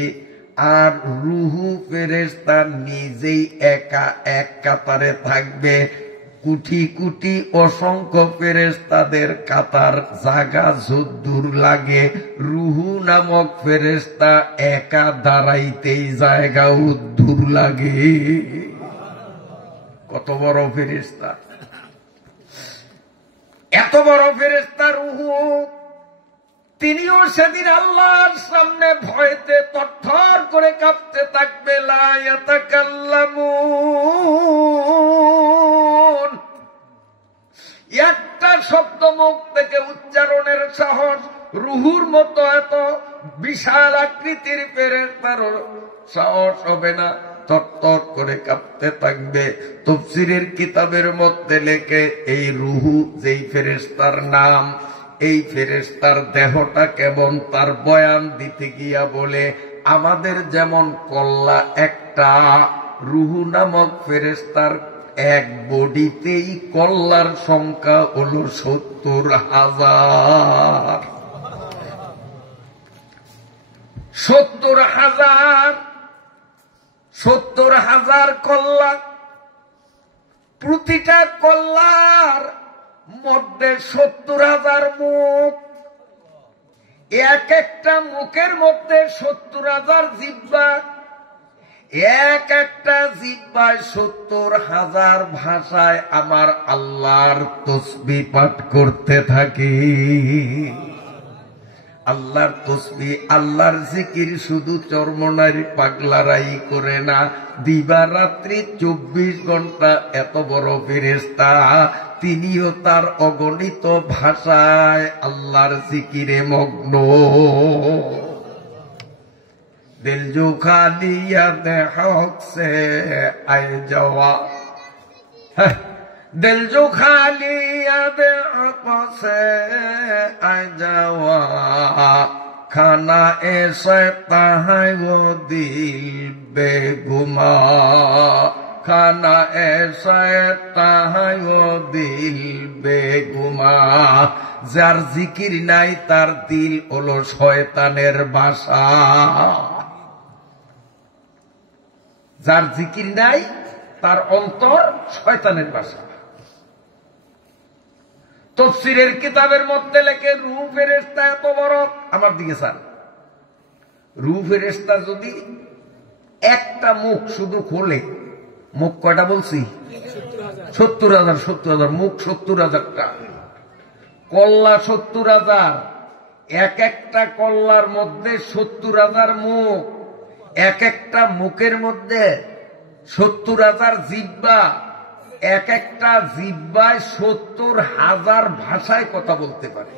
আর রূহ ফেরেশতা নিজেই একা এক কাতারে থাকবে। কোটি কোটি অসংখ্য ফেরেশতাদের কাতার জায়গা যদ্দূর লাগে, রূহ নামক ফেরেশতা একা দাঁড়াইতেই জায়গা উদ্দূর লাগে। কত বড় ফেরেশতা! এত বড় ফেরেশতা রূহ, তিনিও সেদিন আল্লাহর সামনে ভয়তে তরতর করে কাঁপতে থাকবে। লা ইয়াতাকাল্লামুন, একটা শব্দ মুখ থেকে উচ্চারণের সাহস রূহুর মতো এত বিশাল আকৃতির ফেরেশতার সাহস হবে না, তরতর করে কাঁপতে থাকবে। তাফসীরের কিতাবের মধ্যে লেখে, এই রূহ যেই ফেরেশতার নাম, এই ফেরেশতার দেহটা কেমন তার বয়ান দিতে গিয়া বলে, আমাদের যেমন কল্লা একটা, রূহ নামক ফেরেশতার এক বডিতেই কল্লার সংখ্যা হলো 70,000। 70,000 কল্লা। প্রতিটা কল্লার মধ্যে 70,000 মুখ। এক একটা মুখের মধ্যে 70,000 জিহ্বা। এক একটা জিহ্বায় 70,000 ভাষায় আমার আল্লাহর তসবিহ পাঠ করতে থাকে। আল্লাহর তসবিহ, আল্লাহর জিকির শুধু চর্মনারী পাগলারাই করে না, দিবা রাত্রি 24 ঘন্টা এত বড় ফেরেশতা তিনিও তার অগণিত ভাষায় আল্লাহর জিকিরে মগ্ন। দিল জো খালি ইয়াদ হক সে আয় যাওয়া, दिल जो खाली अब आंखों से आ जावा, खाना ऐसा है वो दिल बेगुमा, खाना ऐसा है वो दिल बेगुमा। যার জিকির নাই তার দিল হলো শয়তানের বাসা। যার জিকির নাই তার অন্তর শয়তানের বাসা। তাফসীরের কিতাবের মধ্যে লেখে, রূহ ফেরেশতা এত বড়, আমার দিকে স্যার, রূহ ফেরেশতা যদি একটা মুখ শুধু খোলে, মুখ কয়টা বলছি? 70,000। 70,000 মুখ, 70,000টা কল্লা, 70,000। এক একটা কল্লার মধ্যে 70,000 মুখ, এক একটা মুখের মধ্যে 70,000 জিহ্বা, এক একটা জিহ্বায় 70,000 ভাষায় কথা বলতে পারে।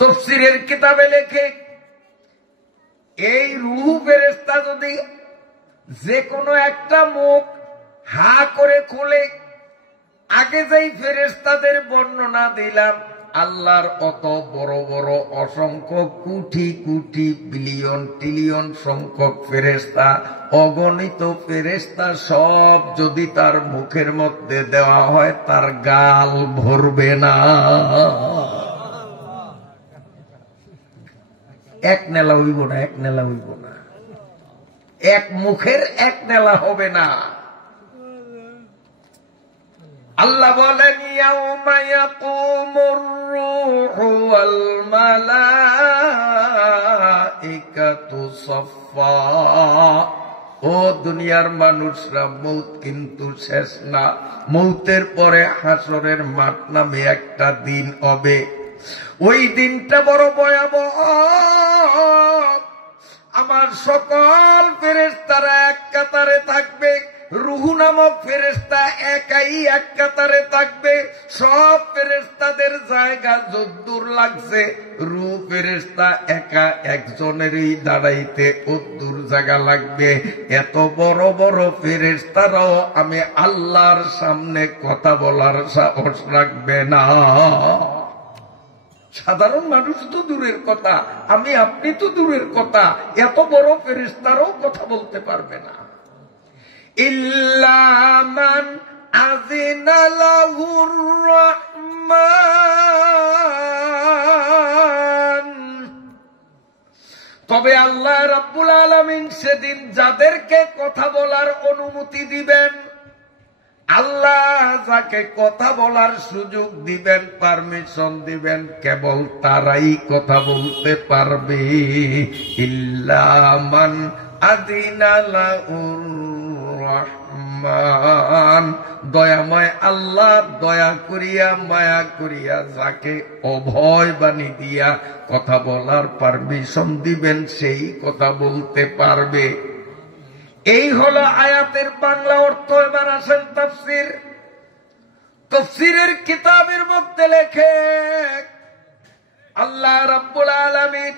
তাফসীরের কিতাবে লেখে, এই রূহ ফেরেশতা যদি যে কোনো একটা মুখ হা করে খোলে, আগে যেই ফেরেশতাদের বর্ণনা দিলাম, আল্লাহর অত বড় বড় অসংখ্য কোটি কোটি বিলিয়ন ট্রিলিয়ন সংখ্যক ফেরেশতা, অগণিত ফেরেশতা সব যদি তার মুখের মধ্যে দেওয়া হয়, তার গাল ভরবে না। এক নেলা হইব না, এক নেলা হইব না, এক মুখের এক নেলা হবে না। আল্লাহ বলেন ইয়াউমা ইয়াকুমুর রূহু ওয়াল মালাইকাতু সাফফা। ও দুনিয়ার মানুষরা, মৌত কিন্তু শেষ না। মৌতের পরে হাসরের মাঠ নামে একটা দিন হবে। ওই দিনটা বড় ভয়াবহ। আমার সকল ফেরেশতারা এক কাতারে থাকবে। রুহু নামক ফেরেশতা একাই এক কাতারে থাকবে। সব ফেরেশতাদের জায়গা যদ্দূর লাগছে, রুহ ফেরেশতা একা একজনেরই দাঁড়াইতে অদ্দূর জায়গা লাগবে। এত বড় বড় ফেরেশতারাও আমি আল্লাহর সামনে কথা বলার সাহস রাখবে না। সাধারণ মানুষ তো দূরের কথা, আমি আপনি তো দূরের কথা, এত বড় ফেরেশতারাও কথা বলতে পারবে না। ইল্লা মান আযিনা লাহুর রাহমান। তবে আল্লাহ রাব্বুল আলামিন সেদিন যাদেরকে কথা বলার অনুমতি দিবেন, আল্লাহ যাকে কথা বলার সুযোগ দিবেন, পারমিশন দিবেন, কেবল তারাই কথা বলতে পারবে। ইল্লা মান আযিনা লাহুর রহমান। দয়াময় আল্লাহ দয়া করিয়া মায়া করিয়া যাকে অভয় বাণী দিয়া কথা বলার পারমিশন দিবেন, সেই কথা বলতে পারবে। এই হলো আয়াতের বাংলা অর্থ। এবার আসেন তাফসীর। তাফসীরের কিতাবের মধ্যে লেখে আল্লাহ রাব্বুল আলামিন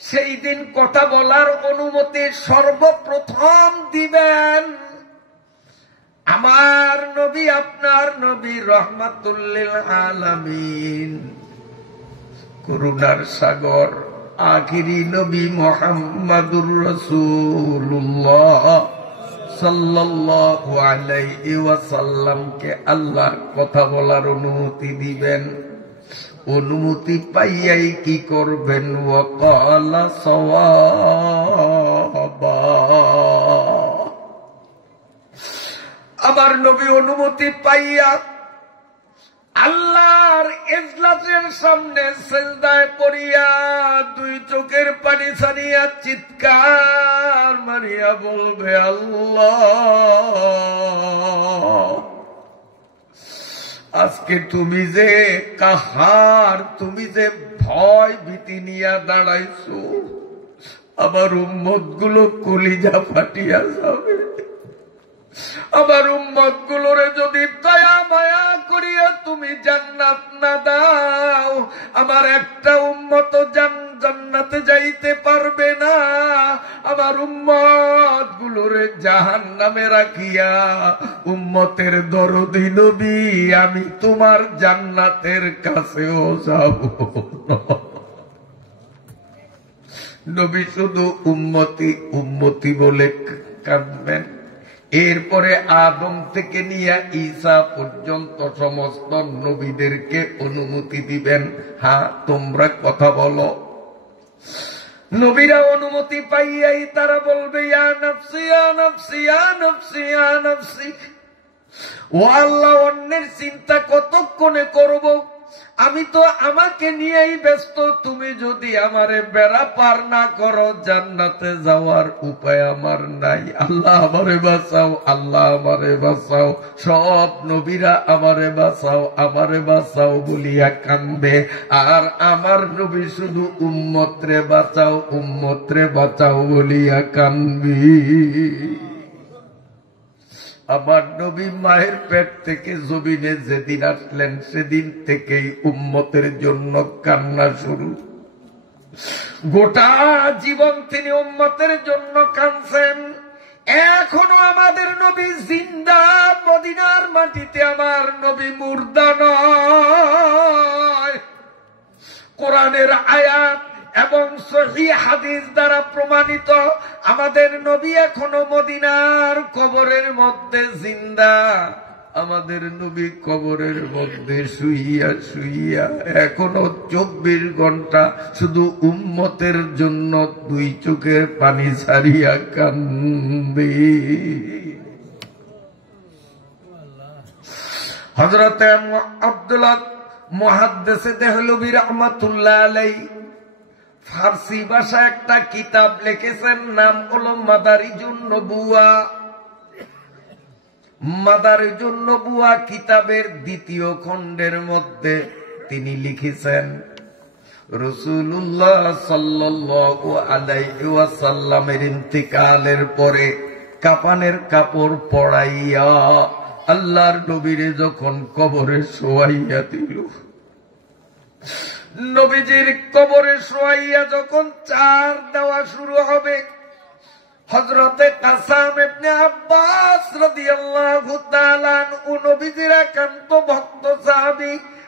সেই দিন কথা বলার অনুমতি সর্বপ্রথম দিবেন আমার নবী, আপনার নবী, রহমাতুল লিল আলামিন, করুণার সাগর, আখিরি নবী মুহাম্মাদুর রাসূলুল্লাহ সাল্লাল্লাহু আলাইহি ওয়াসাল্লামকে আল্লাহ কথা বলার অনুমতি দিবেন। অনুমতি পাইয়াই কি করবেন? ওয়াকালা সাওয়াবা। আমার নবী অনুমতি পাইয়া আল্লাহর ইজলাসের সামনে সিজদায় পড়িয়া দুই চোখের পানি ছাড়িয়া চিৎকার মারিয়া বলবে, আল্লাহ, আজকে তুমি যে কাহার, তুমি যে ভয় ভীতি নিয়ে দাঁড়াইছো, আমার উম্মত গুলো কলিজা ফাটিয়া যাবে। আমার উম্মত গুলোরে যদি দয়া মায়া করিয়া তুমি জান্নাত না দাও, আমার একটা উম্মত জান্নাতে যাইতে পারবে না। আমার উম্মত গুলোরে জাহান্নামে রাখিয়া উম্মতের দরদি নবী আমি তোমার জান্নাতের কাছেও যাব না। নবী শুধু উম্মতি উম্মতি বলে কাঁদবেন। এরপরে আদম থেকে নিয়ে ঈসা পর্যন্ত সমস্ত নবীদেরকে অনুমতি দিবেন, হ্যাঁ তোমরা কথা বলো। নবীরা অনুমতি পাইয়াই তারা বলবে, ইয়া নফসি ইয়া নফসি ইয়া নফসি ইয়া নফসি। ও আল্লাহ, অন্যের চিন্তা কতক্ষণে করব? আমি তো আমাকে নিয়েই ব্যস্ত। তুমি যদি আমারে বেড়া পার না করো, জান্নাতে যাওয়ার উপায় আমার নাই। আল্লাহ আমারে বাঁচাও, আল্লাহ আমারে বাঁচাও। সব নবীরা আমারে বাঁচাও, আমারে বাঁচাও বলিয়া কান্দে। আর আমার নবী শুধু উম্মতরে বাঁচাও, উম্মতরে বাঁচাও বলিয়া কান্দবি। আমার নবী মায়ের পেট থেকে জমিনে যেদিন আসলেন, সেদিন থেকেই উম্মতের জন্য কান্না শুরু। গোটা জীবন তিনি উম্মতের জন্য কাঁদছেন। এখনো আমাদের নবী জিন্দা, মদিনার মাটিতে আমার নবী মুর্দা নয়। কোরআনের আয়াত এবং সহিহ হাদিস দ্বারা প্রমাণিত আমাদের নবী এখনো মদিনার কবরের মধ্যে জিন্দা। আমাদের নবী কবরের মধ্যে শুইয়া শুইয়া এখনো 24 ঘন্টা শুধু উম্মতের জন্য দুই চোখের পানি ছাড়িয়া কান্দে। হযরতে আব্দুল্লাহ মুহাদ্দিসে দেহলভী রাহমাতুল্লাহ আলাইহি ফার্সি ভাষা একটা কিতাব লিখেছেন, নাম হলো মাদারিজুন নবুয়া। মাদারিজুন নবুয়া কিতাবের দ্বিতীয় খণ্ডের মধ্যে তিনি লিখেছেন, রাসূলুল্লাহ সাল্লাল্লাহু আলাইহি ওয়াসাল্লামের ইন্তিকালের পরে কাফনের কাপড় পরাইয়া আল্লাহর নবীরে যখন কবরে শোয়াইয়া দিল, নবীজির কবরে শোয়াইয়া যখন চার দেওয়া শুরু হবে, হযরতে কাসেম ইবনে আব্বাস রাদিয়াল্লাহু তাআলা আনহু নবীজির একান্ত ভক্ত সাহাবী